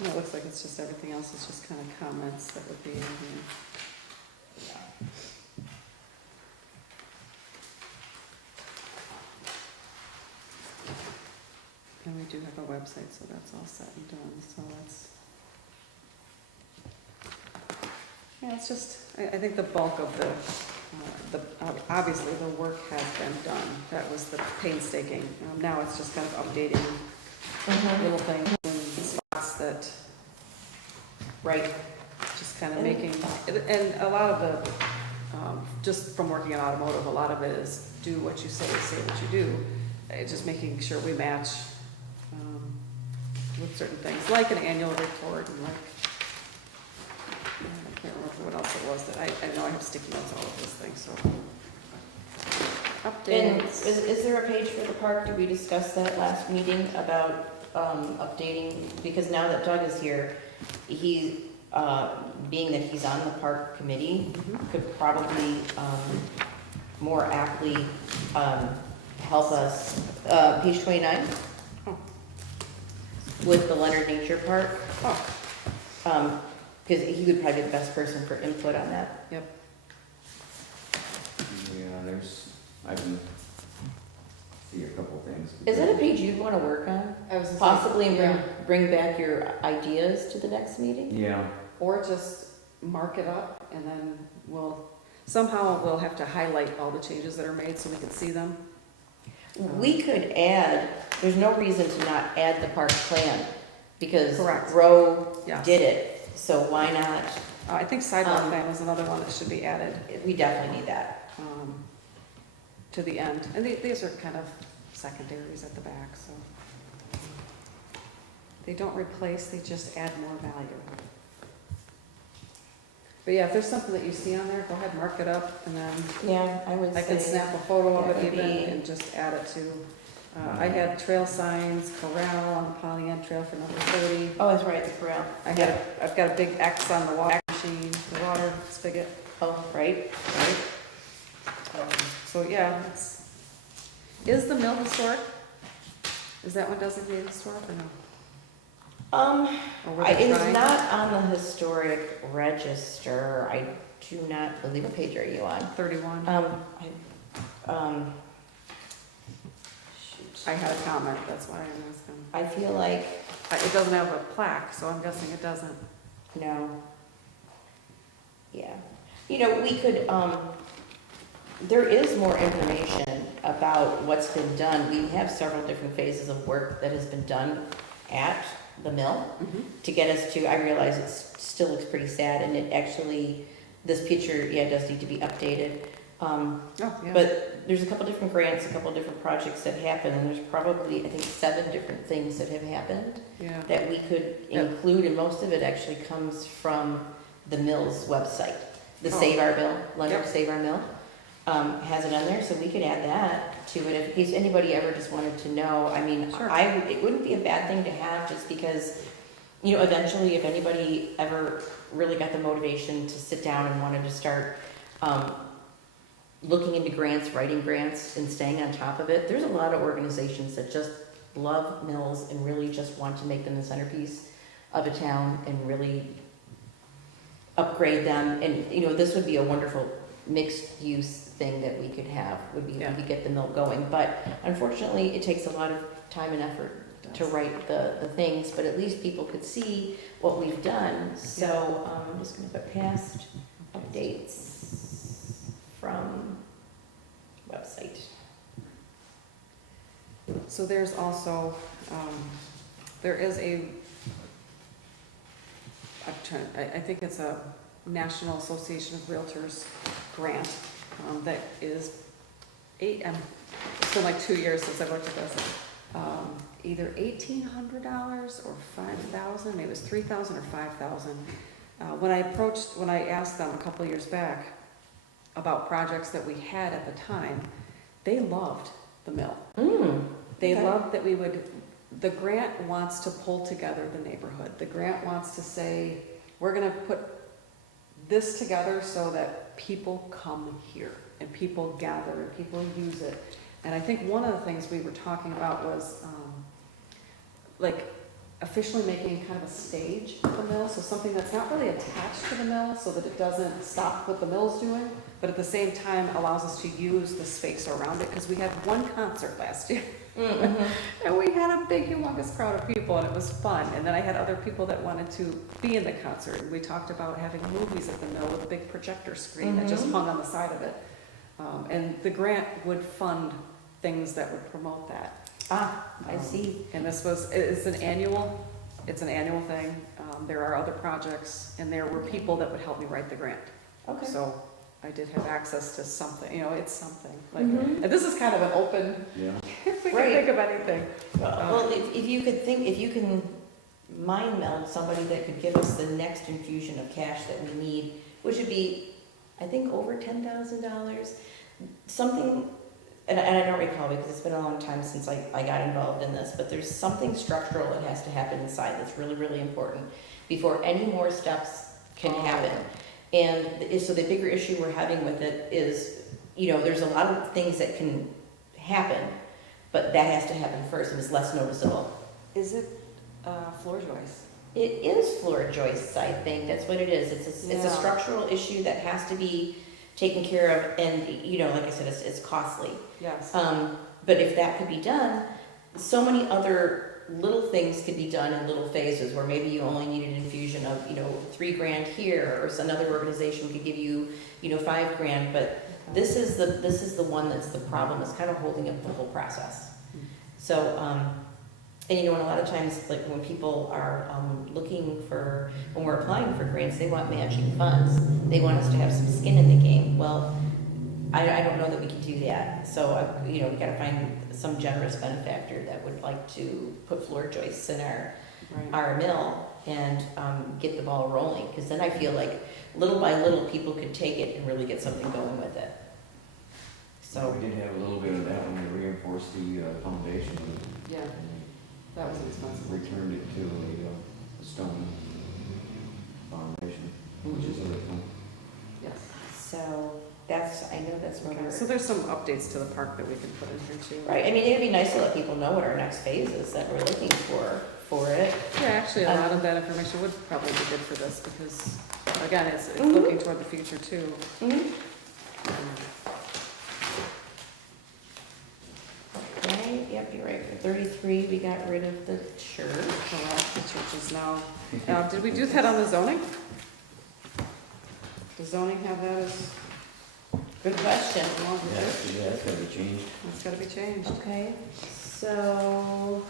No, it looks like it's just, everything else is just kind of comments that would be in here. And we do have a website, so that's all set and done, so that's. Yeah, it's just, I think the bulk of obviously the work has been done. That was the painstaking. Now it's just kind of updating little things and spots that Right. just kind of making, and a lot of the, just from working in automotive, a lot of it is do what you say what you do. It's just making sure we match with certain things, like an annual report and like, I can't remember what else it was that I know I have sticky notes all over this thing, so. And Updates. is there a page for the park? Did we discuss that last meeting about updating? Because now that Doug is here, he, being that he's on the park committee, Mhm. could probably more aptly help us. Page 29? Oh. With the Leonard Nature Park. Oh, Because he would probably be the best person for input on that. Yeah, I can see a couple things. Is that a page you'd want to work on? I was Possibly and yeah. bring back your ideas to the next meeting? Yeah, Or just mark it up and then somehow we'll have to highlight all the changes that are made so we can see them. We could add, there's no reason to not add the park plan, because Correct. Roe Yes. did it, so why not? I think sidewalk Um, plan was another one that should be added We definitely need that. to the end. And these are kind of secondaries at the back, so. They don't replace, they just add more value. But yeah, if there's something that you see on there, go ahead, mark it up, and then Yeah, I would I can say, snap a photo of that it would even be- and just add it to, I had trail signs, corral on the Pollyant Trail for number 30. oh, that's right, the corral. I've got a big X on the water machine, the water spigot. Oh, right, right. So yeah, is the mill historic? Is that one designated historic or no? Or were they It's trying? not on the historic register. I do not believe, what page are you on? 31. Shoot. I had a comment, that's why I'm asking. I feel like, It doesn't have a plaque, so I'm guessing it doesn't. no. Yeah. You know, we could, there is more information about what's been done. We have several different phases of work that has been done at the mill to get us to, I realize it still looks pretty sad, and it actually, this picture, yeah, does need to be updated. Oh, yeah. But there's a couple different grants, a couple different projects that happen, and there's probably, I think, 7 different things that have happened Yeah. that we could include, and most of it actually comes from the mill's website. The Oh. Save Our Mill, Leonard Yep. Save Our Mill, has it on there, so we could add that to it in case anybody ever just wanted to know. I mean, Sure. it wouldn't be a bad thing to have, just because, you know, eventually if anybody ever really got the motivation to sit down and wanted to start, looking into grants, writing grants, and staying on top of it, there's a lot of organizations that just love mills and really just want to make them the centerpiece of a town and really upgrade them. And, you know, this would be a wonderful mixed use thing that we could have, would be, Yeah. we could get the mill going. But unfortunately, it takes a lot of time and effort to write the things, but at least people could see what we've done. So, I'm just gonna put past updates from website. So there's also, there is I think it's a National Association of Realtors grant that is it's been like 2 years since I looked at this. Either $1,800 or $5,000, maybe it was $3,000 or $5,000. When I asked them a couple of years back about projects that we had at the time, they loved the mill. They Okay. loved that the grant wants to pull together the neighborhood. The grant wants to say, we're gonna put this together so that people come here and people gather and people use it. And I think one of the things we were talking about was, like, officially making kind of a stage of the mill, so something that's not really attached to the mill so that it doesn't stop what the mill's doing, but at the same time allows us to use the space around it, because we had one concert last year. And we had a big humongous crowd of people and it was fun. And then I had other people that wanted to be in the concert, and we talked about having movies at the mill with a big projector screen that just hung on the side of it. And the grant would fund things that would promote that. I see. And it's an annual thing. There are other projects, and there were people that would help me write the grant. Okay. So I did have access to something, it's something. Like, Mhm. and this is kind of an open, Yeah. if we can Right. think of anything. Well, if you can mind meld somebody that could give us the next infusion of cash that we need, which would be, I think, over $10,000, something, and I don't recall because it's been a long time since I got involved in this, but there's something structural that has to happen inside that's really, really important before any more steps can happen. And so the bigger issue we're having with it is, there's a lot of things that can happen, but that has to happen first, and it's less noticeable. Is it floor joists? It is floor joists, I think, that's what it is. It's a Yeah. structural issue that has to be taken care of, and, like I said, it's costly. Yes. But if that could be done, so many other little things could be done in little phases, where maybe you only need an infusion of, $3,000 here, or another organization could give you, $5,000, but this is the one that's the problem, it's kind of holding up the whole process. So, and a lot of times, like when people are when we're applying for grants, they want matching funds. They want us to have some skin in the game. Well, I don't know that we can do that. So, we gotta find some generous benefactor that would like to put floor joists in our mill and get the ball rolling. Because then I feel like little by little, people could take it and really get something going with it. So we did have a little bit of that when we reinforced the foundation. Yeah, that was expensive. Returned it to a stone foundation, which is original. Yes. So I know that's where Okay, we're. so there's some updates to the park that we can put in here too. Right, I mean, it'd be nice to let people know what our next phase is that we're looking for it. Yeah, actually, a lot of that information would probably be good for this, because, again, it's Mhm. looking toward the future too. Right, yep, you're right, for 33, we got rid of the church. Correct, the church is now, did we do that on the zoning? Does zoning have that as Good question. Yeah, that's gotta be changed. It's gotta be changed. Okay, so,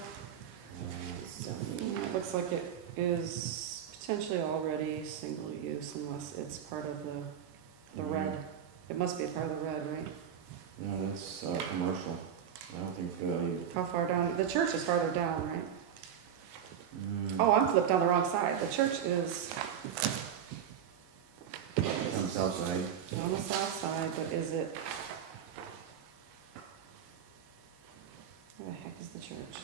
Yeah, it looks like it is potentially already single use unless it's part of the red. It must be a part of the red, right? No, that's, commercial. I don't think, How far down? The church is farther down, right? mm, Oh, I'm flipped on the wrong side. The church is on the south side. on the south side, but is it? Where the heck is the church?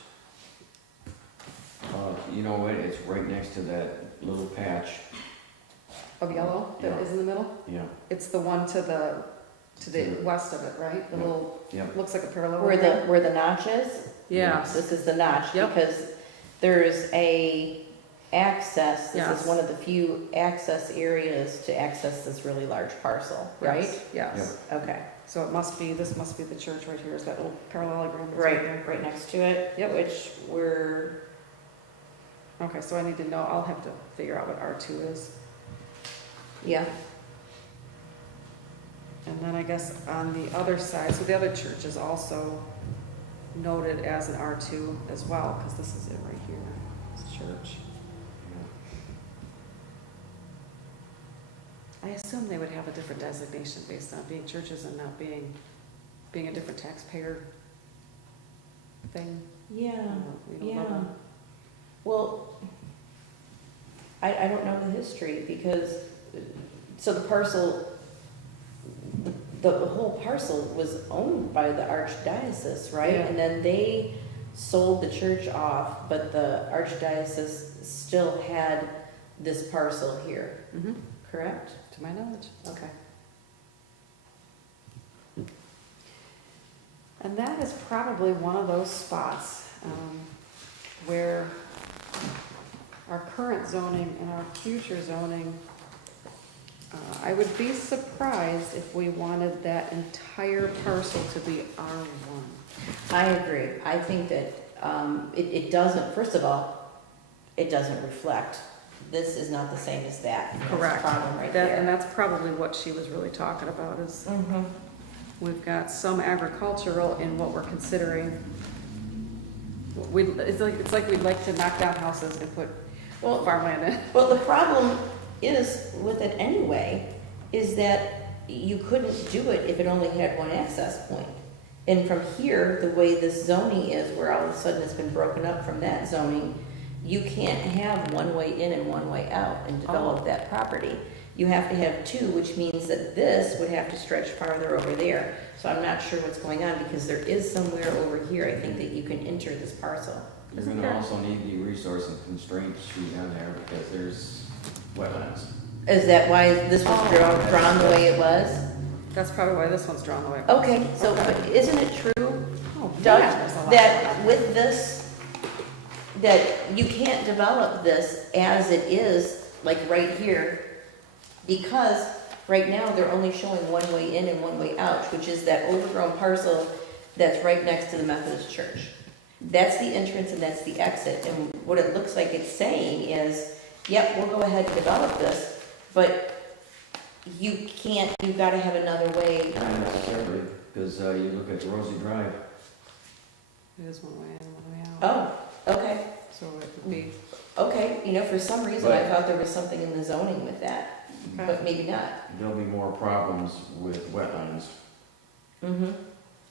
You know what, it's right next to that little patch. Of yellow that Yeah. is in the middle? Yeah, It's the one to the west of it, right? The Yeah. little, yeah. looks like a parallel. where the notch is? Yeah. This is the notch, Yep. because there's a access, this Yes. is one of the few access areas to access this really large parcel, right? Yes. Okay, So this must be the church right here, is that little parallelogram that's right, there. right next to it. Yep. Which we're, Okay, so I need to know, I'll have to figure out what R2 is. yeah, And then I guess on the other side, so the other church is also noted as an R2 as well, because this is it right here, this church. I assume they would have a different designation based on being churches and not being a different taxpayer thing. yeah, We don't yeah. know. Well, I don't know the history, because, so the parcel, the whole parcel was owned by the archdiocese, right? Yeah. And then they sold the church off, but the archdiocese still had this parcel here, Mhm, correct? to my knowledge. Okay. And that is probably one of those spots where our current zoning and our future zoning, I would be surprised if we wanted that entire parcel to be R1. I agree. I think that it doesn't, first of all, it doesn't reflect. This is not the same as that. That's the Correct. problem right And there. that's probably what she was really talking about, is Mhm. we've got some agricultural in what we're considering. It's like we'd like to knock down houses and put Well, farmland in. well, the problem is with it anyway, is that you couldn't do it if it only had one access point. And from here, the way this zoning is, where all of a sudden it's been broken up from that zoning, you can't have one way in and one way out and develop that property. You have to have two, which means that this would have to stretch farther over there. So I'm not sure what's going on, because there is somewhere over here, I think, that you can enter this parcel. You're gonna also need the resource and constraint sheet on there because there's wetlands. Is that why this was drawn the way it was? That's probably why this one's drawn the way it was. Okay, so Okay. but isn't it true, Oh, Doug, man, there's a lot that going on. with this, that you can't develop this as it is, like right here, because right now they're only showing one way in and one way out, which is that overgrown parcel that's right next to the Methodist church. That's the entrance and that's the exit, and what it looks like it's saying is, yep, we'll go ahead and develop this, but you can't, you've gotta have another way. Not necessarily, because you look at Rosie Drive. It is one way in, one way out. Oh, okay. So it would be, Okay, for some reason I But- thought there was something in the zoning with that, okay. but maybe not. There'll be more problems with wetlands. Mm-hmm.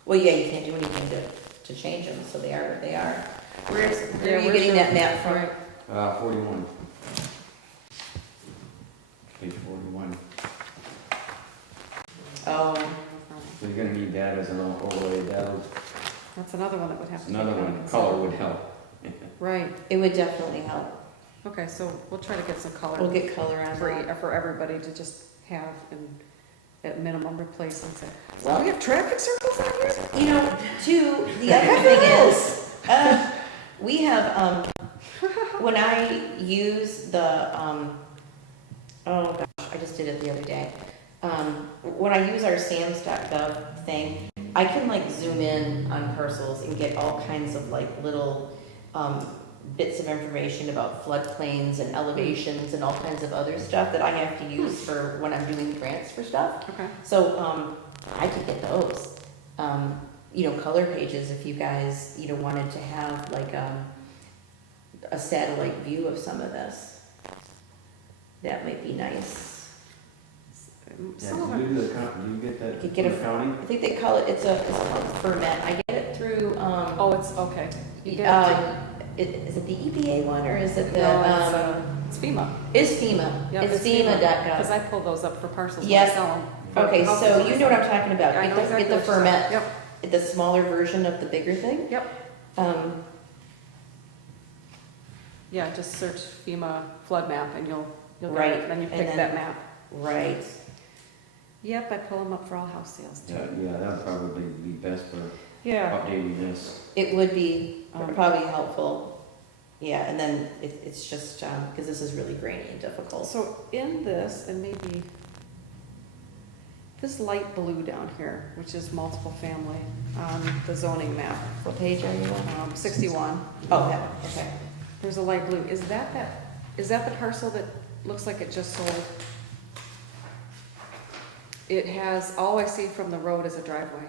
Well, yeah, you can't do anything to change them, so they are what they are. Where are you where's getting your- that map from? Right. 41. Page 41. Oh, So you're gonna need that as an overlay. That's another one that would have to. be Another kind one, of color considered. would help. Right, it would definitely help. okay, so we'll try to get some color. We'll get color on that. For everybody to just have and at minimum replace and say, Well- we have traffic circles out here? Too, the other thing is, we have, when I use the, oh gosh, I just did it the other day. When I use our SAMS.gov thing, I can like zoom in on parcels and get all kinds of like little bits of information about floodplains and elevations and all kinds of other stuff that I have to use for when I'm doing grants for stuff. Okay, So I could get those. Color pages if you guys, wanted to have like, a satellite view of some of this. That might be nice. Yeah, Some of do them, you do do you get that You could get from the county? I think they call it, it's called ferment. I get it through, oh, it's, okay. You get it is it the EPA one or is it the, No, it's FEMA. it's FEMA. Yep, It's Because FEMA.gov. I pull those up for parcels when I Yes. sell them. for Okay, houses so when I you know sell what I'm them. talking about. I know exactly Get the what you're saying. ferment, Yep, the smaller version of the bigger thing. yep. Um, Yeah, just search FEMA flood map and you'll get Right, it, then you and pick then- that map. right. Yep, I pull them up for all house sales too. Yeah, that would probably be best for Yeah. updating this. It would be Um, probably helpful. Yeah, and then it's just, because this is really grainy and difficult. So in this, and maybe this light blue down here, which is multiple family, the zoning map, What page are you on? 61. Oh, that one, okay. There's a light blue. Is that the parcel that looks like it just sold? It has, all I see from the road is a driveway.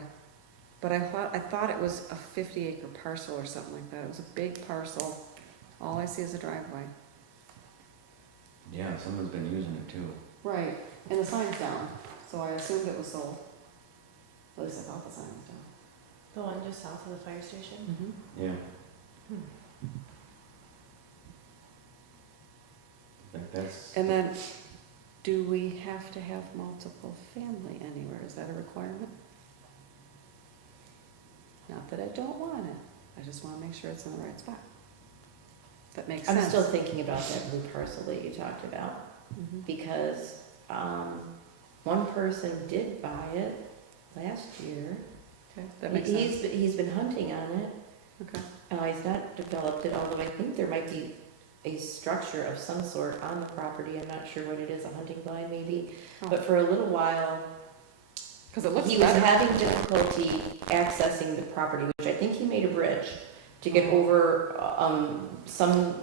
But I thought it was a 50-acre parcel or something like that. It was a big parcel. All I see is a driveway. Yeah, someone's been using it too. Right, and the sign's down, so I assumed it was sold. At least I thought the sign was down. The one just south of the fire station? Yeah. Hmm. That's. And then, do we have to have multiple family anywhere? Is that a requirement? Not that I don't want it, I just wanna make sure it's in the right spot. That makes sense. I'm still thinking about that blue parcel that you talked about, Mhm. because one person did buy it last year. Okay, that makes sense. He's been hunting on it. Okay, He's not developed it, although I think there might be a structure of some sort on the property. I'm not sure what it is, a hunting blind maybe. Oh. But for a little while, cause it looks he was better. having difficulty accessing the property, which I think he made a bridge to get over some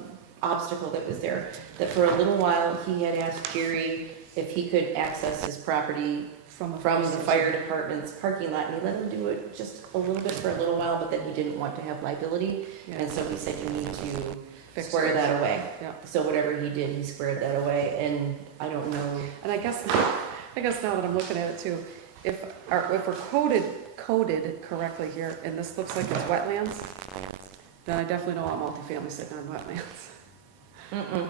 obstacle that was there. That for a little while, he had asked Jerry if he could access his property from the fire department's parking lot, and he let him do it just a little bit for a little while, but then he didn't want to have liability, Yeah. and so he said, you need to Fix square it. that away. Yeah. So whatever he did, he squared that away, and I don't know. And I guess now that I'm looking at it too, if we're coded correctly here, and this looks like it's wetlands, then I definitely don't want multifamily sitting on wetlands. Mm-mm.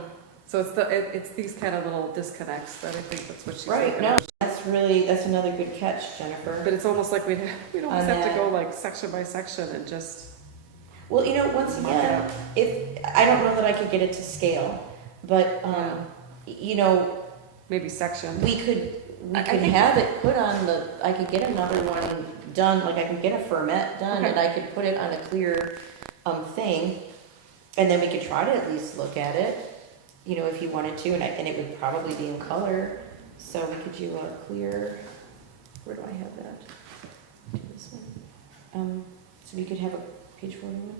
So it's these kind of little disconnects that I think that's what she's Right, looking no, at. that's another good catch, Jennifer. But it's almost like we'd almost On have to that. go like section by section and just. Well, once again, I don't know that I could get it to scale, but, Maybe section. we could I think- have it put on I could get another one done, like I could get a ferment done, and Okay. I could put it on a clear, thing, and then we could try to at least look at it, if you wanted to, and it would probably be in color, so we could do a clear, where do I have that? Do this one. So we could have a page 41.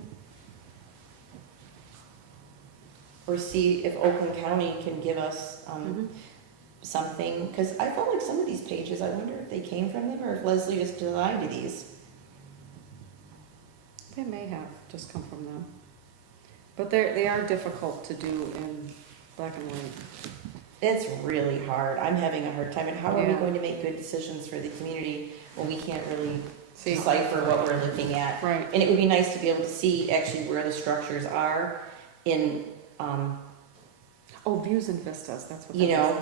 Or see if Oakland County can give us, Mhm. something, because I felt like some of these pages, I wonder if they came from them or if Leslie just designed these. They may have just come from them. But they are difficult to do in black and white. It's really hard. I'm having a hard time. And how are we Yeah. going to make good decisions for the community when we can't really See, decipher what we're looking at? right, And it would be nice to be able to see actually where the structures are in, views and vistas, that's what that You is. know,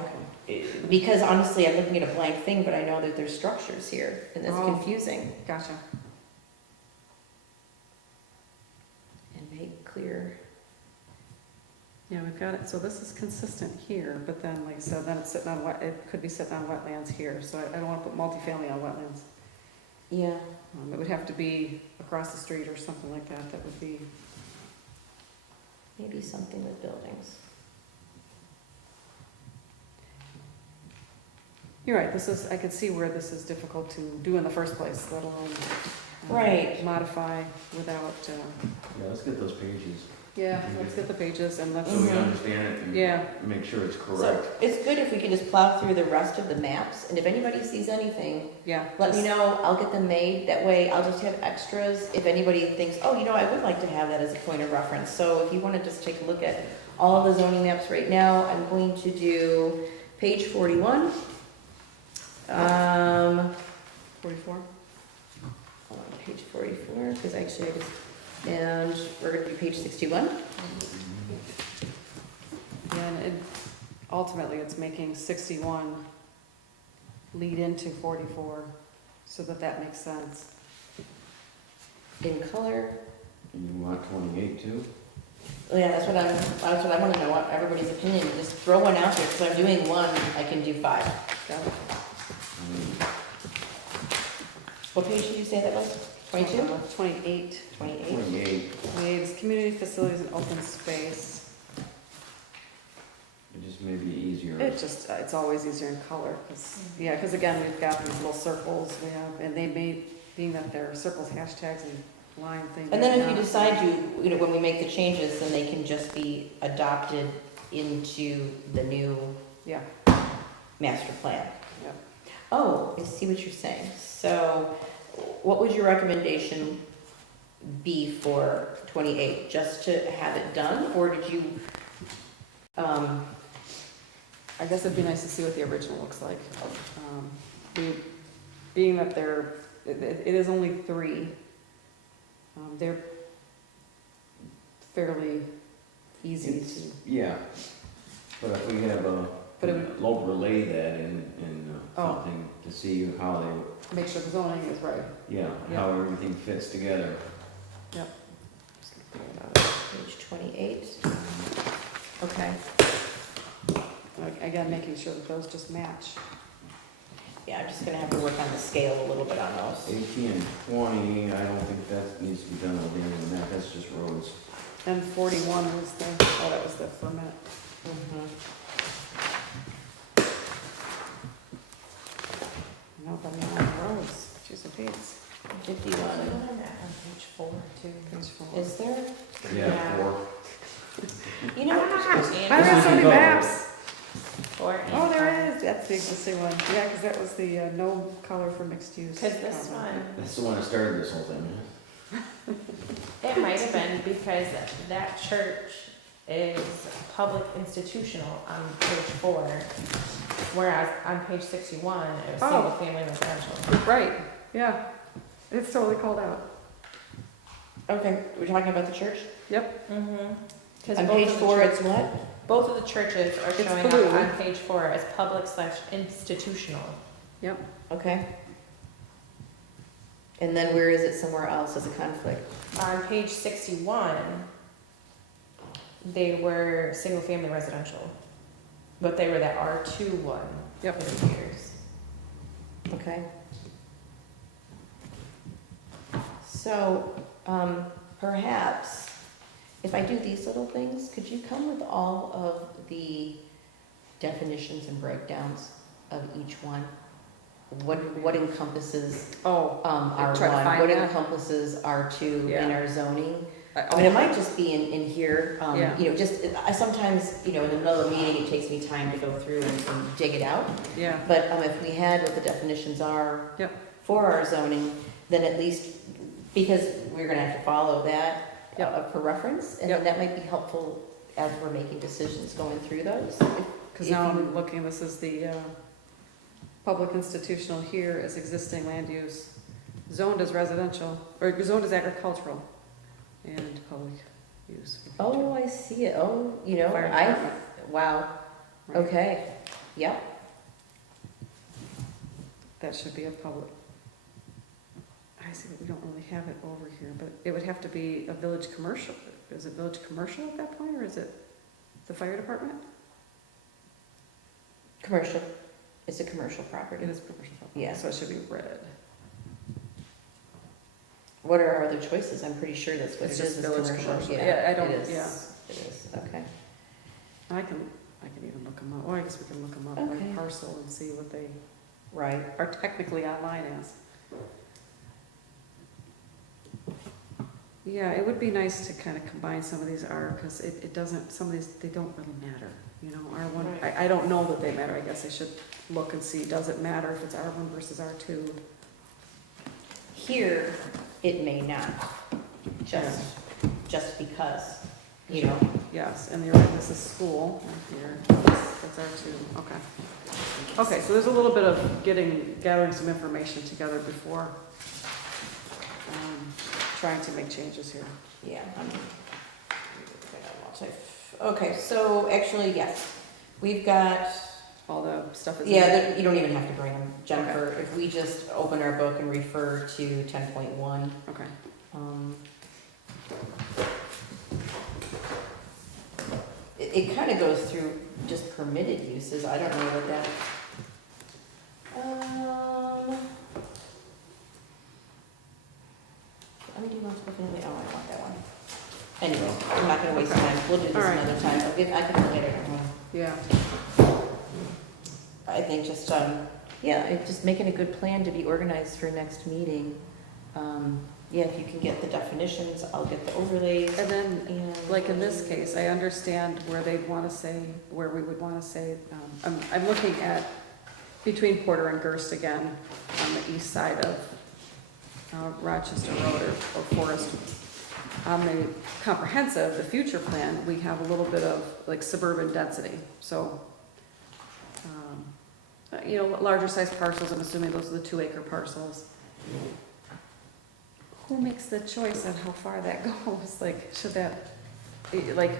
Okay. because honestly, I'm looking at a blank thing, but I know that there's structures here, and that's Oh. confusing. Gotcha. And make clear. Yeah, we've got it, so this is consistent here, but then, like I said, then it's sitting on it could be sitting on wetlands here, so I don't wanna put multifamily on wetlands. Yeah. It would have to be across the street or something like that, that would be, Maybe something with buildings. you're right, I could see where this is difficult to do in the first place, let alone Right. modify without, Yeah, let's get those pages. Yeah, let's get the pages and let's, So we understand it and yeah, make sure it's So correct. it's good if we can just plow through the rest of the maps, and if anybody sees anything, yeah. let me just- know, I'll get them made, that way I'll just have extras if anybody thinks, oh, I would like to have that as a point of reference. So if you wanna just take a look at all of the zoning maps right now, I'm going to do page 41. 44? Hold on, page 44, because actually I just, and we're gonna do page 61. And ultimately, it's making 61 lead into 44, so that makes sense. In color. And you want 28 too? Yeah, that's what I wanna know, what everybody's opinion, just throw one out there, because I'm doing one, I can do 5. Got it? What page did you say that was? 22? 28. 28. 28, Waves, community facilities and open space. it just may be easier. It's always easier in color, because again, we've got these little circles we have, and they may, being that they're circles, hashtags, and line things. And then if you decide when we make the changes, then they can just be adopted into the new Yeah, master plan. yeah. Oh, I see what you're saying. So what would your recommendation be for 28? Just to have it done, or did you, I guess it'd be nice to see what the original looks like. Being that it is only 3, they're fairly easy It's- to, Yeah, but if we have But it would- overlay that in Oh. something to see how they, make sure the zoning is right. yeah, Yeah. how everything fits together. Yep. page 28? Okay. Again, making sure that those just match. Yeah, I'm just gonna have to work on the scale a little bit on those. 18 and 20, I don't think that needs to be done with the end of the map, that's just roads. And 41 was that was the permit. Nobody on the roads, jeez, it hates. 51. On page 4 too. Page 4. Is there? Yeah, Yeah. 4. You know, I have so many maps. 4. Oh, there is, that's the existing one. Yeah, because that was the no color for mixed use. Because this one, That's the one that started this whole thing. it might have been because that church is public institutional on page 4, whereas on page 61, it was Oh. single family residential. Right, yeah, it's totally called out. Okay, we're talking about the church? Mm-hmm. On page 4, it's what? Both of the churches are It's showing blue. up on page 4 as public/institutional. Okay. And then where is it somewhere else as a conflict? On page 61, they were single family residential, but they were that R2 one Yep. for years. Okay. So, perhaps, if I do these little things, could you come with all of the definitions and breakdowns of each one? What encompasses Oh, R1, try to find what that. encompasses R2 in Yeah. our zoning? I mean, it might just be in here, Yeah. I sometimes, in the middle of a meeting, it takes me time to go through and dig it out. yeah, But if we had what the definitions are Yep. for our zoning, then at least, because we're gonna have to follow that Yep. for reference, and Yep. then that might be helpful as we're making decisions going through those. because If now you- I'm looking, this is the public institutional here is existing land use, zoned as residential, or zoned as agricultural, and public use. for Oh, future. I see it, Fire I, department. wow, Right. okay, yep. That should be a public. I see, that we don't really have it over here, but it would have to be a village commercial. Is it village commercial at that point, or is it the fire department? Commercial, it's a commercial property. It is commercial. Yeah. So it should be red. What are our other choices? I'm pretty sure that's what it It's is, just is village commercial. commercial. Yeah, I don't- It is, yeah. it is, okay. I can even look them up. Well, I guess we can look them up by Okay. parcel and see what they Right, are technically online as. Yeah, it would be nice to kind of combine some of these R, because it doesn't, some of these, they don't really matter, you know, R1, Right. I don't know that they matter, I guess I should look and see, does it matter if it's R1 versus R2? Here, it may not, just because, you know. Yes, and you're right, this is school, right here, that's R2, okay. Okay, so there's a little bit of gathering some information together before trying to make changes here. Yeah. Okay, so actually, yes, we've got, All the stuff is. yeah, you don't even have to bring them, Jennifer. If we just open our book and refer to 10.1. Okay. It kind of goes through just permitted uses. I don't know what that. Let me do multiple family. Oh, I want that one. Anyway, I'm not gonna waste time. We'll do this All right. another time. I can relate it at home. Yeah. I think just, yeah, just making a good plan to be organized for next meeting. Yeah, if you can get the definitions, I'll get the overlays. And then, And like in this case, I understand where they'd want to say, where we would want to say, I'm looking at between Porter and Gerst again, on the east side of Rochester Road or Forest. On the comprehensive, the future plan, we have a little bit of like suburban density, so, you know, larger size parcels, I'm assuming those are the 2-acre parcels. Who makes the choice on how far that goes? Like, should that, like,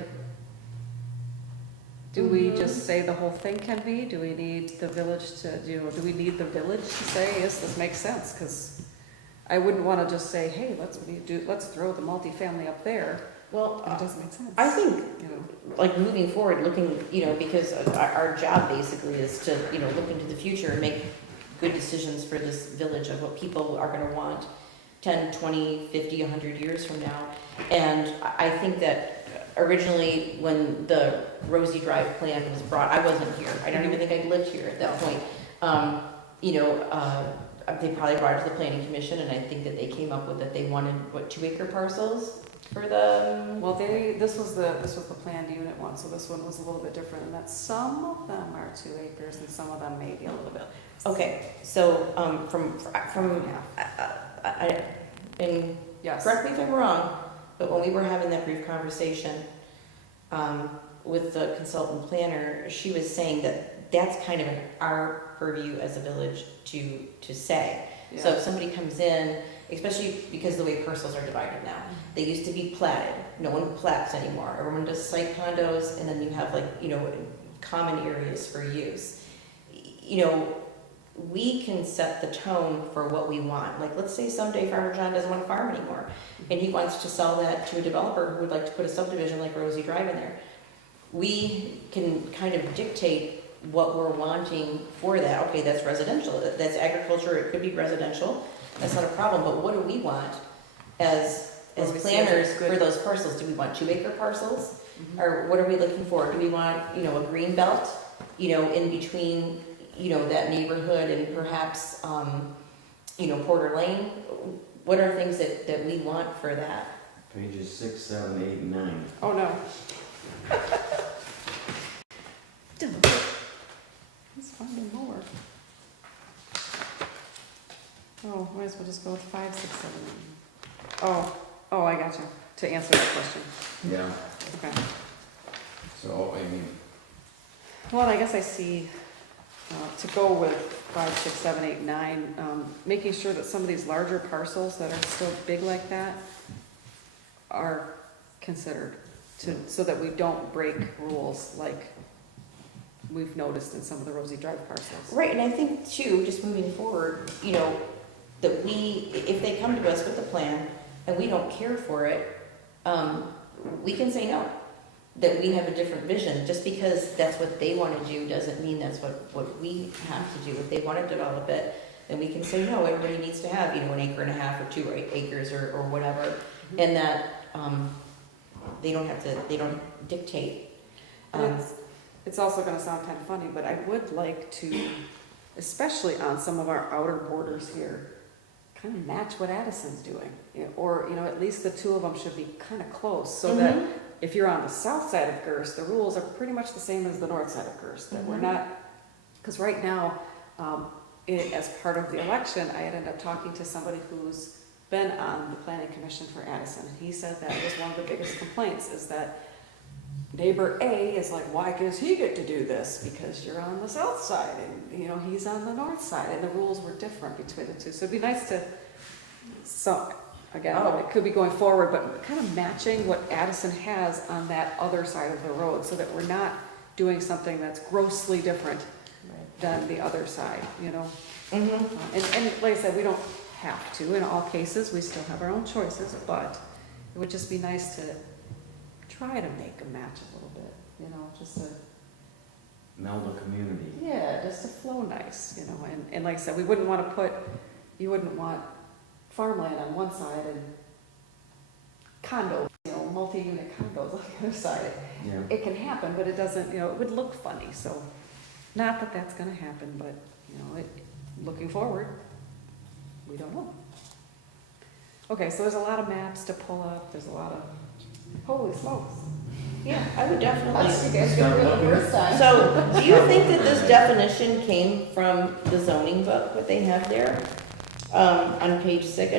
do we just say the whole thing can be? Do we need the village to, do we need the village to say, yes, this makes sense? Because I wouldn't want to just say, hey, let's throw the multifamily up there. well, It doesn't make sense. I think You know, like moving forward, looking, you know, because our job basically is to, you know, look into the future and make good decisions for this village of what people are gonna want 10, 20, 50, 100 years from now. And I think that originally when the Rosie Drive plan was brought, I wasn't here. I don't even think I lived here at that point. You know, they probably brought it to the planning commission, and I think that they came up with that they wanted, what, 2-acre parcels for the. well, this was the planned unit one, so this one was a little bit different, in that some of them are 2 acres and some of them maybe a little bit. Okay, so and Yes. correct me if I'm wrong, but when we were having that brief conversation with the consultant planner, she was saying that that's kind of our purview as a village to say. So if somebody comes in, especially because of the way parcels are divided now, they used to be platted. No one plats anymore. Everyone does site condos, and then you have, like, you know, common areas for use. You know, we can set the tone for what we want. Like, let's say someday Farmer John doesn't want to farm anymore, and he wants to sell that to a developer who would like to put a subdivision like Rosie Drive in there. We can kind of dictate what we're wanting for that. Okay, that's residential, that's agriculture, it could be residential, that's not a problem, but what do we want as Well, we see planners it's good. for those parcels? Do we want 2-acre parcels? Mhm. Or what are we looking for? Do we want, you know, a green belt, you know, in between, you know, that neighborhood and perhaps, you know, Porter Lane? What are things that we want for that? Pages 6, 7, 8, and 9. Oh, no. Let's find more. Oh, might as well just go with 5, 6, 7, 8. Oh, I got you. To answer that question. Yeah, Okay. so, I mean, Well, I guess I see, to go with 5, 6, 7, 8, 9, making sure that some of these larger parcels that are still big like that are considered so that we don't break rules like we've noticed in some of the Rosie Drive parcels. Right, and I think too, just moving forward, you know, that if they come to us with a plan and we don't care for it, we can say no. That we have a different vision. Just because that's what they want to do doesn't mean that's what we have to do. If they want to develop it, then we can say no, everybody needs to have, you know, 1.5 acres or 2 acres or whatever. Mm-hmm. And that they don't dictate. And it's also gonna sound kind of funny, but I would like to, especially on some of our outer borders here, kind of match what Addison's doing. Or, at least the two of them should be kind of close, so that Mhm. if you're on the south side of Gerst, the rules are pretty much the same as the north side of Gerst. That we're Mhm. not, because right now, as part of the election, I had ended up talking to somebody who's been on the planning commission for Addison. He said that was one of the biggest complaints, is that neighbor A is like, why does he get to do this? Because you're on the south side, and he's on the north side, and the rules were different between the two. So it'd be nice to, again, Oh. it could be going forward, but kind of matching what Addison has on that other side of the road, so that we're not doing something that's grossly different than the other side, Mhm. And like I said, we don't have to in all cases, we still have our own choices, but it would just be nice to try to make a match a little bit, just to, Meld the community. yeah, just to flow nice, and like I said, you wouldn't want farmland on one side and condos, multi-unit condos on the other side. Yeah. It can happen, but it doesn't, it would look funny, so, not that that's gonna happen, but, looking forward, we don't know. Okay, so there's a lot of maps to pull up, there's a lot of, holy smokes. Yeah, I would definitely. You guys get rid of the first time. So, do you think that this definition came from the zoning book, what they have there? On page 6,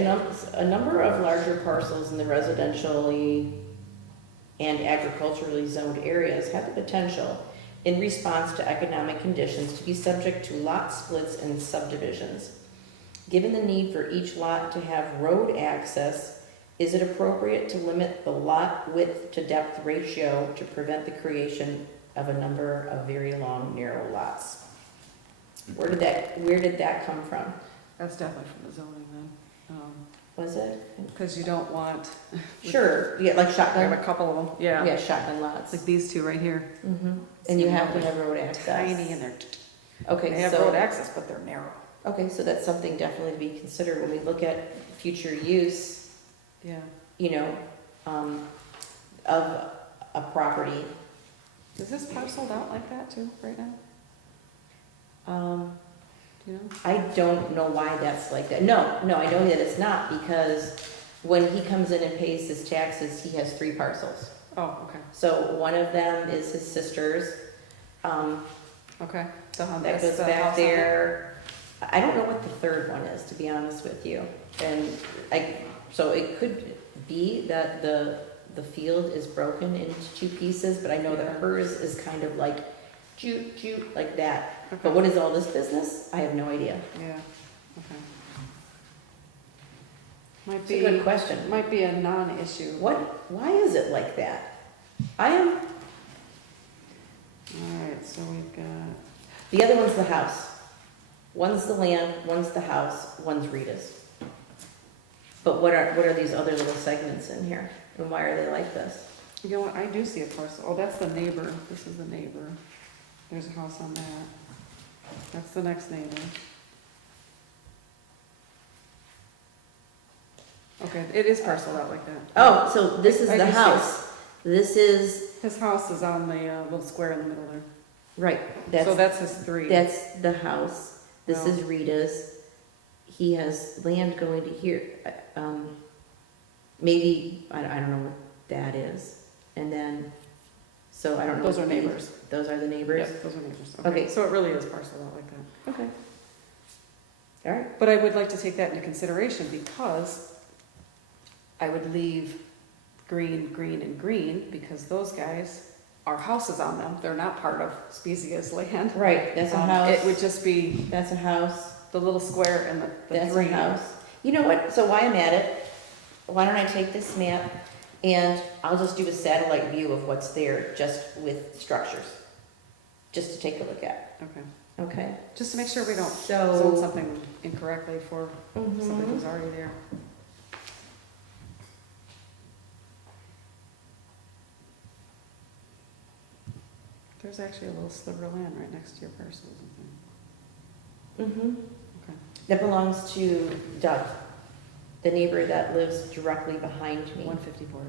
a number of larger parcels in the residentially and agriculturally zoned areas have the potential, in response to economic conditions, to be subject to lot splits and subdivisions. Given the need for each lot to have road access, is it appropriate to limit the lot width to depth ratio to prevent the creation of a number of very long, narrow lots? Where did that come from? That's definitely from the zoning then, Was it? because you don't want. Sure, yeah, like I have shotgun, a couple of them, yeah, yeah, shotgun lots. like these two right here. Mhm. And you have to have road access. Tiny and they're, Okay, they have so- road access, but they're narrow. Okay, so that's something definitely to be considered when we look at future use, Yeah. of a property. Is this parceled out like that too, right now? Do you know? I don't know why that's like that. No, I know that it's not, because when he comes in and pays his taxes, he has 3 parcels. Oh, okay, So one of them is his sister's, okay. that goes back there. I don't know what the third one is, to be honest with you. And so it could be that the field is broken into 2 pieces, but I know that Yeah. hers is kind of like jute, like that. Okay. But what is all this business? I have no idea. Yeah, okay. Might It's a good be, question. might be a non-issue. Why is it like that? I am, Alright, so we've got, the other one's the house. One's the land, one's the house, one's Rita's. But what are these other little segments in here? And why are they like this? you know what, I do see a parcel, oh, that's the neighbor, this is the neighbor. There's a house on that. That's the next neighbor. Okay, it is parceled out like that. Oh, so this is I the do see house. This is, His house is on the little square in the middle there. right, So that's, that's his 3. that's the house. This No. is Rita's. He has land going to here. Maybe, I don't know what that is. And then, so I don't know. Those what are these- neighbors. Those are the neighbors? Yep, those are neighbors. Okay. So it really is parceled out like that. Okay. All right. But I would like to take that into consideration because I would leave green, green, and green because those guys, our house is on them. They're not part of Spezia's land. Right, that's a house. It would just be That's a house. the little square and the That's a green. house. You know what, so why I'm at it, why don't I take this map and I'll just do a satellite view of what's there, just with structures, just to take a look at, Okay, okay? just to make sure we don't So. zone something incorrectly for somebody Mhm. who's already there. There's actually a little sliver of land right next to your parcels, I think. Mhm. Okay. That belongs to Doug, the neighbor that lives directly behind me. 154.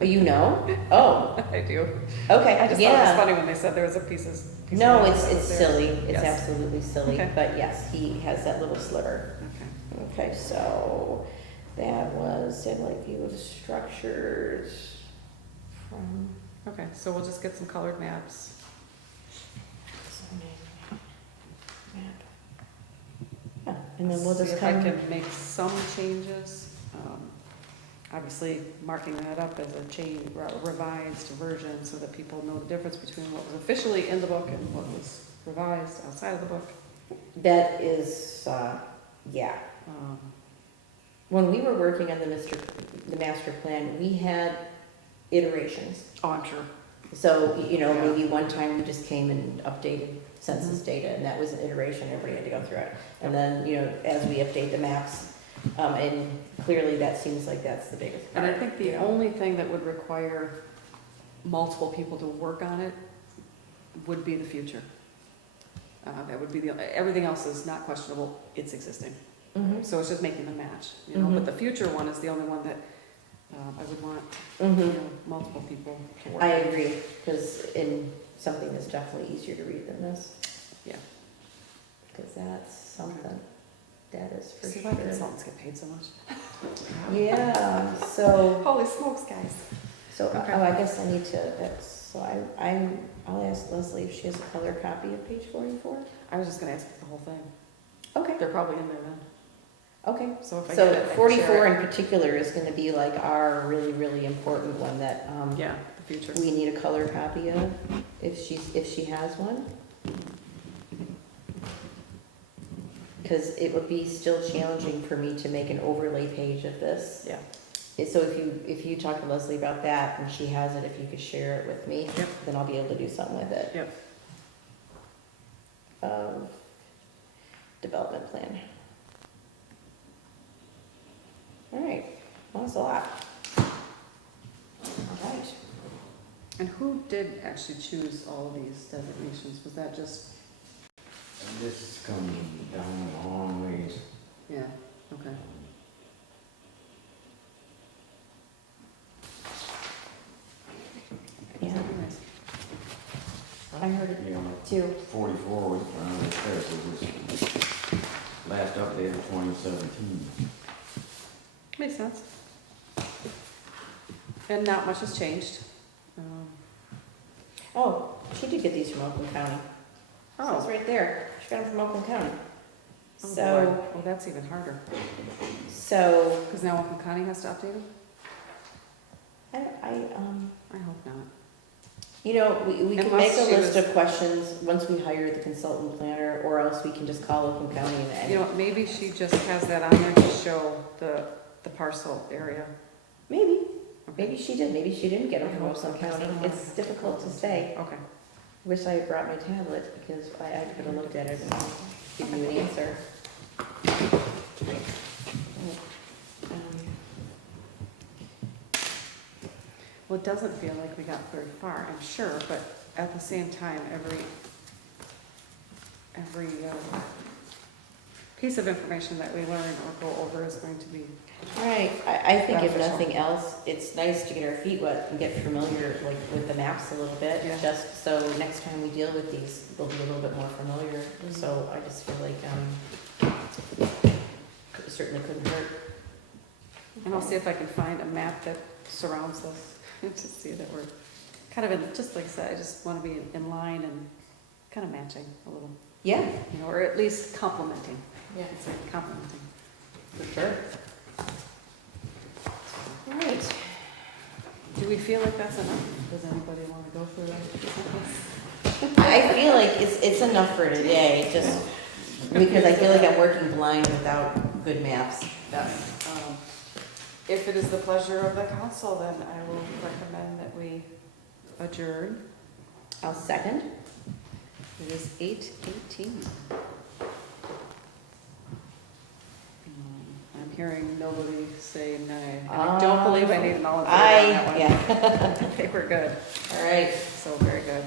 Oh, you know? Oh, I do. okay, I just thought it was yeah. funny when they said there was a piece of No, land it's that was there. silly, it's Yes. absolutely silly, Okay. but yes, he has that little sliver. Okay. Okay, so that was satellite view of the structures from Okay, so we'll just get some colored maps. zoning map. Yeah, and then we'll See just if I come, can make some changes. Obviously, marking that up as a change, revised version, so that people know the difference between what was officially in the book and what was revised outside of the book. that is, yeah. Um, When we were working on the master plan, we had iterations. Oh, I'm sure. So, Yeah. maybe one time we just came and updated census data, and that was an iteration, everybody had to go through it. And then, as we update the maps, and clearly that seems like that's the biggest part. And I think the only thing that would require multiple people to work on it would be the future. That would be everything else is not questionable, it's existing. Mhm. So it's just making them match, Mhm. but the future one is the only one that I would want, Mhm. multiple people to work I on. agree, because in something that's definitely easier to read than this. Yeah. Because that's something, that is for See sure. why consultants get paid so much. Yeah, so, Holy smokes, guys. Okay. I guess I need to, I'll ask Leslie if she has a color copy of page 44. I was just gonna ask the whole thing. Okay, They're probably in there then. okay. So if I So get it, I can 44 share in particular is gonna be like our really, really important one that, it. Yeah, the future. we need a color copy of, if she has one. Because it would be still challenging for me to make an overlay page of this. Yeah. So if you talk to Leslie about that and she has it, if you could share it with me, Yep. then I'll be able to do something with it. Yep. Development plan. All right, well, that's a lot. All right. And who did actually choose all of these designations? Was that just, And this is coming down a long ways. yeah, okay. Yeah, That'd be nice. I heard it You know, too. 44 was around right there, so it was last updated 2017. Makes sense. And not much has changed. Oh, she did get these from Oakland County. So it's right there. She got them from Oakland County. Oh, So, boy. Well, that's even harder, so, because now Oakland County has to update them? I I hope not. we can Unless make a she list was- of questions once we hire the consultant planner, or else we can just call Oakland County and. You know, what, maybe she just has that on there to show the parcel area. Maybe, Okay. maybe she did, maybe she didn't get them I from hope so, Oakland because I County. don't wanna- It's difficult to say. Okay. Wish I had brought my tablet, because I could have looked at it and give you an answer. Well, it doesn't feel like we got very far, I'm sure, but at the same time, every piece of information that we learn or go over is going to be, Right, I think if Beneficial. nothing else, it's nice to get our feet wet and get familiar, like, with the maps a little bit, Yeah. just so next time we deal with these, we'll be a little bit more familiar. So I just feel like, certainly couldn't hurt. and I'll see if I can find a map that surrounds this, to see that we're kind of in, just like I said, I just want to be in line and kind of matching a little, Yeah, or at least complementing. yeah, It's like complimenting. for sure. All right. Do we feel like that's enough? Does anybody want to go through that? I feel like it's enough for today, just because I feel like I'm working blind without good maps. Yes. If it is the pleasure of the council, then I will recommend that we adjourn. I'll second. It is 8:18. I'm hearing nobody say nay. And I don't believe I need an all in favor on that one. Yeah. I think we're good. All right. So very good.